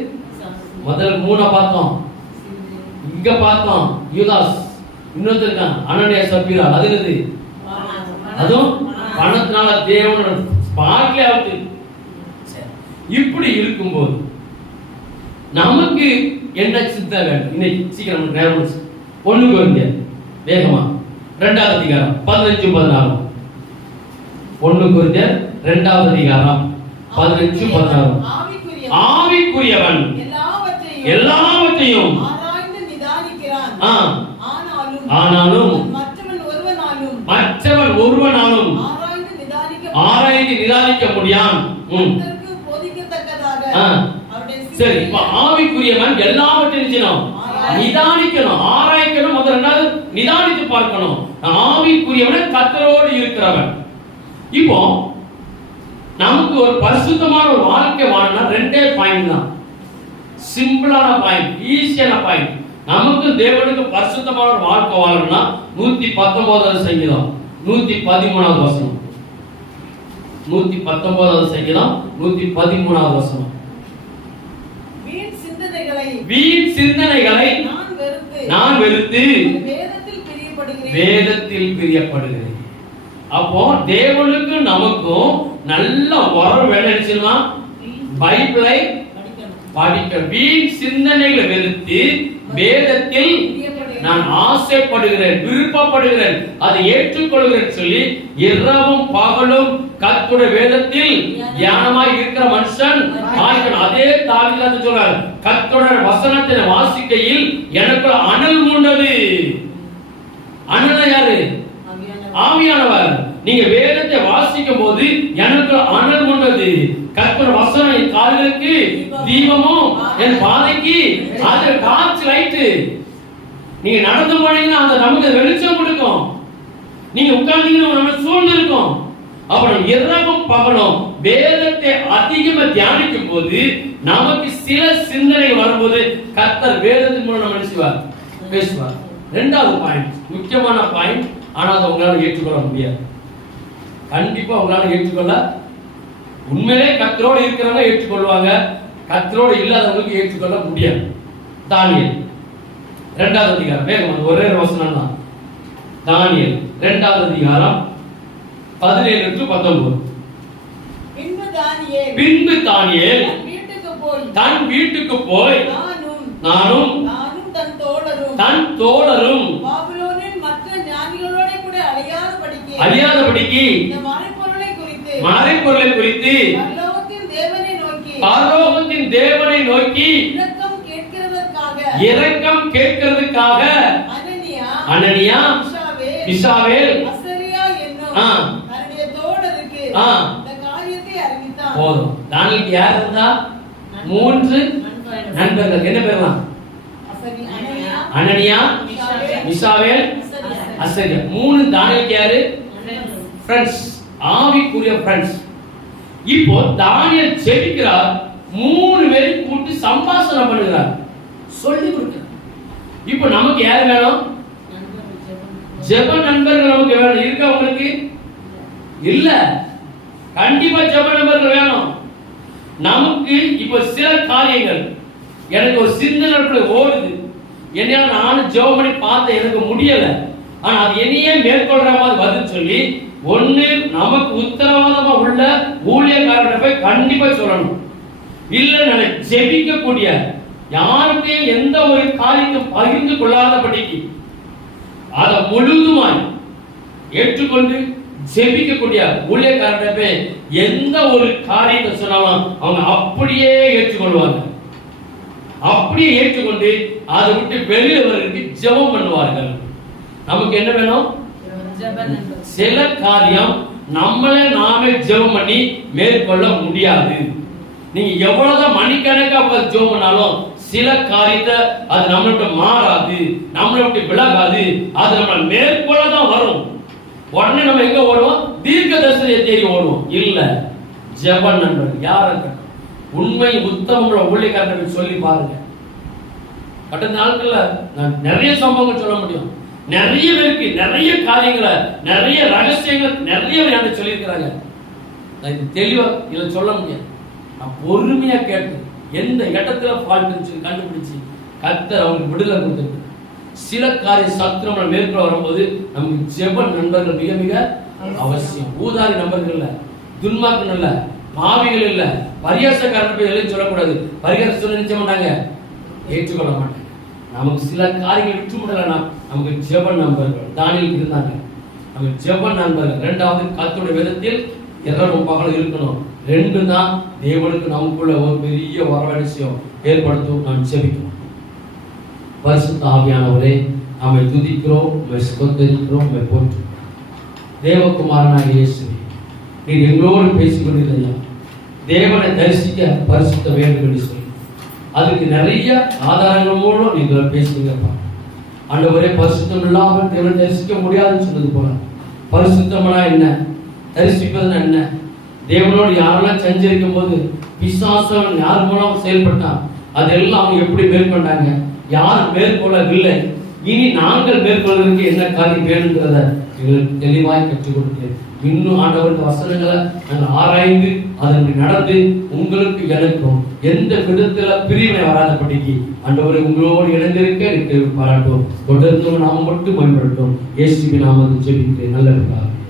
முதல் 3 பார்த்தோம், இங்க பார்த்தோம் யூதாஸ், இன்னொருத்தர் இருக்கான் அனனியா சப்பீரா. அது என்னது? அதுவும் பணத்தினால தேவனோட ஸ்பாட்ல ஆகுது. இப்படி இருக்கும்போது நமக்கு என்ன சிந்தை வேணும்? இன்னைக்கு சீக்கிரம் நேரம் 1 கொரிந்தியர் வேகமா 2வது அதிகாரம் 15-16. 1 கொரிந்தியர் 2வது அதிகாரம் 15-16. ஆவிக்குரியவன் எல்லாவற்றையும் ஆனாலும் மற்றவன் ஒருவனாலும் ஆராய்ந்து நிதானிக்க முடியான். சரி, இப்ப ஆவிக்குரியவன் எல்லாவற்றையும் நிதானிக்கணும், ஆராய்க்கணும். முதல்ல நிதானித்து பார்க்கணும். ஆவிக்குரியவன் கர்த்தரோடு இருக்கிறவன். இப்போ நமக்கு ஒரு பரிசுத்தமான ஒரு வாழ்க்கை வாழணும்னா 2 பாயிண்ட் தான். சிம்பிளான பாயிண்ட், ஈஸியான பாயிண்ட். நமக்கு தேவனுக்கு பரிசுத்தமான ஒரு வாழ்க்கை வாழணும்னா 119வது சங்கீதம் 113வது வசனம். 119வது சங்கீதம் 113வது வசனம். வீண் சிந்தனைகளை நான் வெறுத்து வேதத்தில் பிரியப்படுகிறேன். அப்போ தேவனுக்கு நமக்கும் நல்ல உறவு வேணும்னா பைபிளை படிக்க. வீண் சிந்தனைகளை வெறுத்து வேதத்தில் நான் ஆசைப்படுகிறேன், விருப்பப்படுகிறேன், அதை ஏற்றுக்கொள்கிறேன் சொல்லி இரவும் பகலும் கர்த்தருடைய வேதத்தில் தியானமாய் இருக்கிற மனுஷன் ஆயிக்கணும். அதே தாவீது சொல்றார், கர்த்தருடைய வசனத்தை வாசிக்கையில் எனக்கு அனல் மூண்டது. அனல் யாரு? ஆவியானவர். நீங்க வேதத்தை வாசிக்கும் போது எனக்கு அனல் மூண்டது. கர்த்தருடைய வசனம் என் கால்களுக்கு தீபமும் என் பாதைக்கு அது டார்ச் லைட். நீங்க நடந்து போனீங்கன்னா அந்த நமக்கு வெளிச்சம் கொடுக்கும். நீங்க உட்கார்ந்தீங்கன்னா நம்ம சூழ்ந்து இருக்கும். அப்புறம் இரவும் பகலும் வேதத்தை அதிகமா தியானிக்கும் போது நமக்கு சில சிந்தனை வரும்போது கர்த்தர் வேதத்தின் மூலம் நம்ம நினைச்சுவார், பேசுவார். 2வது பாயிண்ட், முக்கியமான பாயிண்ட். ஆனா அதை உங்களால ஏற்றுக்கொள்ள முடியாது. கண்டிப்பா உங்களால ஏற்றுக்கொள்ள, உண்மையிலே கர்த்தரோடு இருக்கிறவங்க ஏற்றுக்கொள்வாங்க, கர்த்தரோடு இல்லாதவங்களுக்கு ஏற்றுக்கொள்ள முடியாது. தானியேல் 2வது அதிகாரம், வேகம் ஒரே வசனம் தான். தானியேல் 2வது அதிகாரம் 17-19. பின்பு தானியேல் தன் வீட்டுக்கு போய் நானும் தன் தோழரும் அழியாதபடிக்கு மறைபொருளை குறித்து பரலோகத்தின் தேவனை நோக்கி இரக்கம் கேட்கிறதுக்காக அனனியா, மிசாவேல் போதும். தானியேலுக்கு யார் இருந்தா? 3 நண்பர்கள். என்ன பேர்லாம்? அனனியா, மிசாவேல், அசரியா. 3 தானியேலுக்கு யாரு? ஃப்ரெண்ட்ஸ், ஆவிக்குரிய ஃப்ரெண்ட்ஸ். இப்போ தானியேல் ஜெபிக்கிறார். 3 பேரும் கூட்டி சம்பாஷணை பண்ணுகிறார், சொல்லி கொடுக்கிறார். இப்போ நமக்கு யார் வேணும்? ஜெப நண்பர்கள் நமக்கு வேணும். இருக்கா உங்களுக்கு? இல்ல, கண்டிப்பா ஜெப நண்பர்கள் வேணும் நமக்கு. இப்ப சில காரியங்கள் எனக்கு ஒரு சிந்தனை ஓடுது, என்னால நானும் ஜெபம் பண்ணி பார்த்தேன், எனக்கு முடியல. ஆனா அது என்னையே மேற்கொள்ற மாதிரி பதில் சொல்லி ஒண்ணு நமக்கு உத்தரவாதமா உள்ள ஊழியக்காரனை போய் கண்டிப்பா சொல்லணும். இல்ல நான் ஜெபிக்க கூடிய யாருமே எந்த ஒரு காரியத்தையும் பகிர்ந்து கொள்ளாதபடிக்கு அதை முழுதுமாய் ஏற்றுக்கொண்டு ஜெபிக்கக்கூடிய ஊழியக்காரனை எந்த ஒரு காரியத்தை சொன்னாலும் அவங்க அப்படியே ஏற்றுக்கொள்வாங்க. அப்படியே ஏற்றுக்கொண்டு அதை விட்டு வெளியே வருவதற்கு ஜெபம் பண்ணுவார்கள். நமக்கு என்ன வேணும்? சில காரியம் நம்மளே நாமே ஜெபம் பண்ணி மேற்கொள்ள முடியாது. நீங்க எவ்வளவுதான் மணிக்கணக்கா ஜெபம் பண்ணாலும் சில காரியத்தை அது நம்மள்ட்ட மாறாது, நம்மளை விட்டு விலகாது. அது நம்ம மேற்கொள்ளதான் வரும். உடனே நம்ம எங்க ஓடுவோம்? தீர்க்க தரிசனத்தை தேடி ஓடுவோம். இல்ல, ஜெப நண்பர் யார உண்மை உத்தமங்கள ஊழியக்காரனை சொல்லி பாருங்க. கடந்த நாட்கள்ல நான் நிறைய சம்பவங்கள் சொல்ல முடியும். நிறைய பேருக்கு நிறைய காரியங்களை, நிறைய ரகசியங்கள் நிறைய பேர் சொல்லியிருக்கிறாங்க. இது தெளிவா இதை சொல்ல முடியாது. நான் பொறுமையா கேட்டு எந்த இடத்துல ஃபால்ட் கண்டுபிடிச்சு கர்த்தர் அவங்களுக்கு விடுதலை கொடுத்திருக்கு. சில காரிய சத்திரங்கள் மேற்கொள்ள வரும்போது நமக்கு ஜெப நண்பர்கள் மிக மிக அவசியம். ஊதாரி நண்பர்கள் இல்ல, துன்மார்க்கன் இல்ல, பாவிகள் இல்ல, பரியாசக்காரன் போய் எல்லாம் சொல்லக்கூடாது. பரிகாரம் சொல்ல நினைச்ச மாட்டாங்க, ஏற்றுக்கொள்ள மாட்டாங்க. நமக்கு சில காரியங்கள் விட்டு விடலன்னா நமக்கு ஜெப நண்பர்கள் தானியேல் இருந்தாங்க. நமக்கு ஜெப நண்பர்கள். இரண்டாவது, கர்த்தருடைய வேதத்தில் இரவும் பகலும் இருக்கணும். ரெண்டு தான் தேவனுக்கு நமக்குள்ள ஒரு பெரிய வரவழைச்சியம் ஏற்படுத்தும். நாம் ஜெபிக்கணும். பரிசுத்த ஆவியானவரே, நாமை துதிக்கிறோம், உம்மை ஸ்தோத்திரிக்கிறோம், உம்மை போற்றுகிறோம். தேவகுமாரனாகிய இயேசுவே, நீர் எங்களோடு பேசிக்கொண்டிருந்தீங்க. தேவனை தரிசிக்க பரிசுத்த வேண்டும் என்று சொல்லி அதுக்கு நிறைய ஆதாரங்கள் மூலம் நீங்கள் பேசுவீங்கப்பா. ஆண்டவரே, பரிசுத்தம் இல்லாமல் தேவனை தரிசிக்க முடியாதுன்னு சொன்னது போல, பரிசுத்தம்னா என்ன, தரிசிப்பதுன்னா என்ன, தேவனோடு யாரெல்லாம் சஞ்சரிக்கும் போது பிசாசம் யார் மூலம் செயல்பட்டான், அதெல்லாம் அவங்க எப்படி மேற்கொண்டாங்க, யார் மேற்கொள்ளவில்லை, இனி நாங்கள் மேற்கொள்வதற்கு என்ன காரியம் வேணுங்கிறத எங்களுக்கு தெளிவாய் கற்றுக் கொடுத்தேன். இன்னும் ஆண்டவருக்கு வசனங்களை நாங்கள் ஆராய்ந்து அதன்படி நடந்து உங்களுக்கு எனக்கும் எந்த விதத்துல பிரிவினை வராதபடிக்கு ஆண்டவரை உங்களோடு இணைந்திருக்க எனக்கு பாராட்டும். தொடர்ந்து நாம மட்டும் மேம்படுத்தும். இயேசுவின் நாமத்தில் ஜெபிக்கிறேன் நல்ல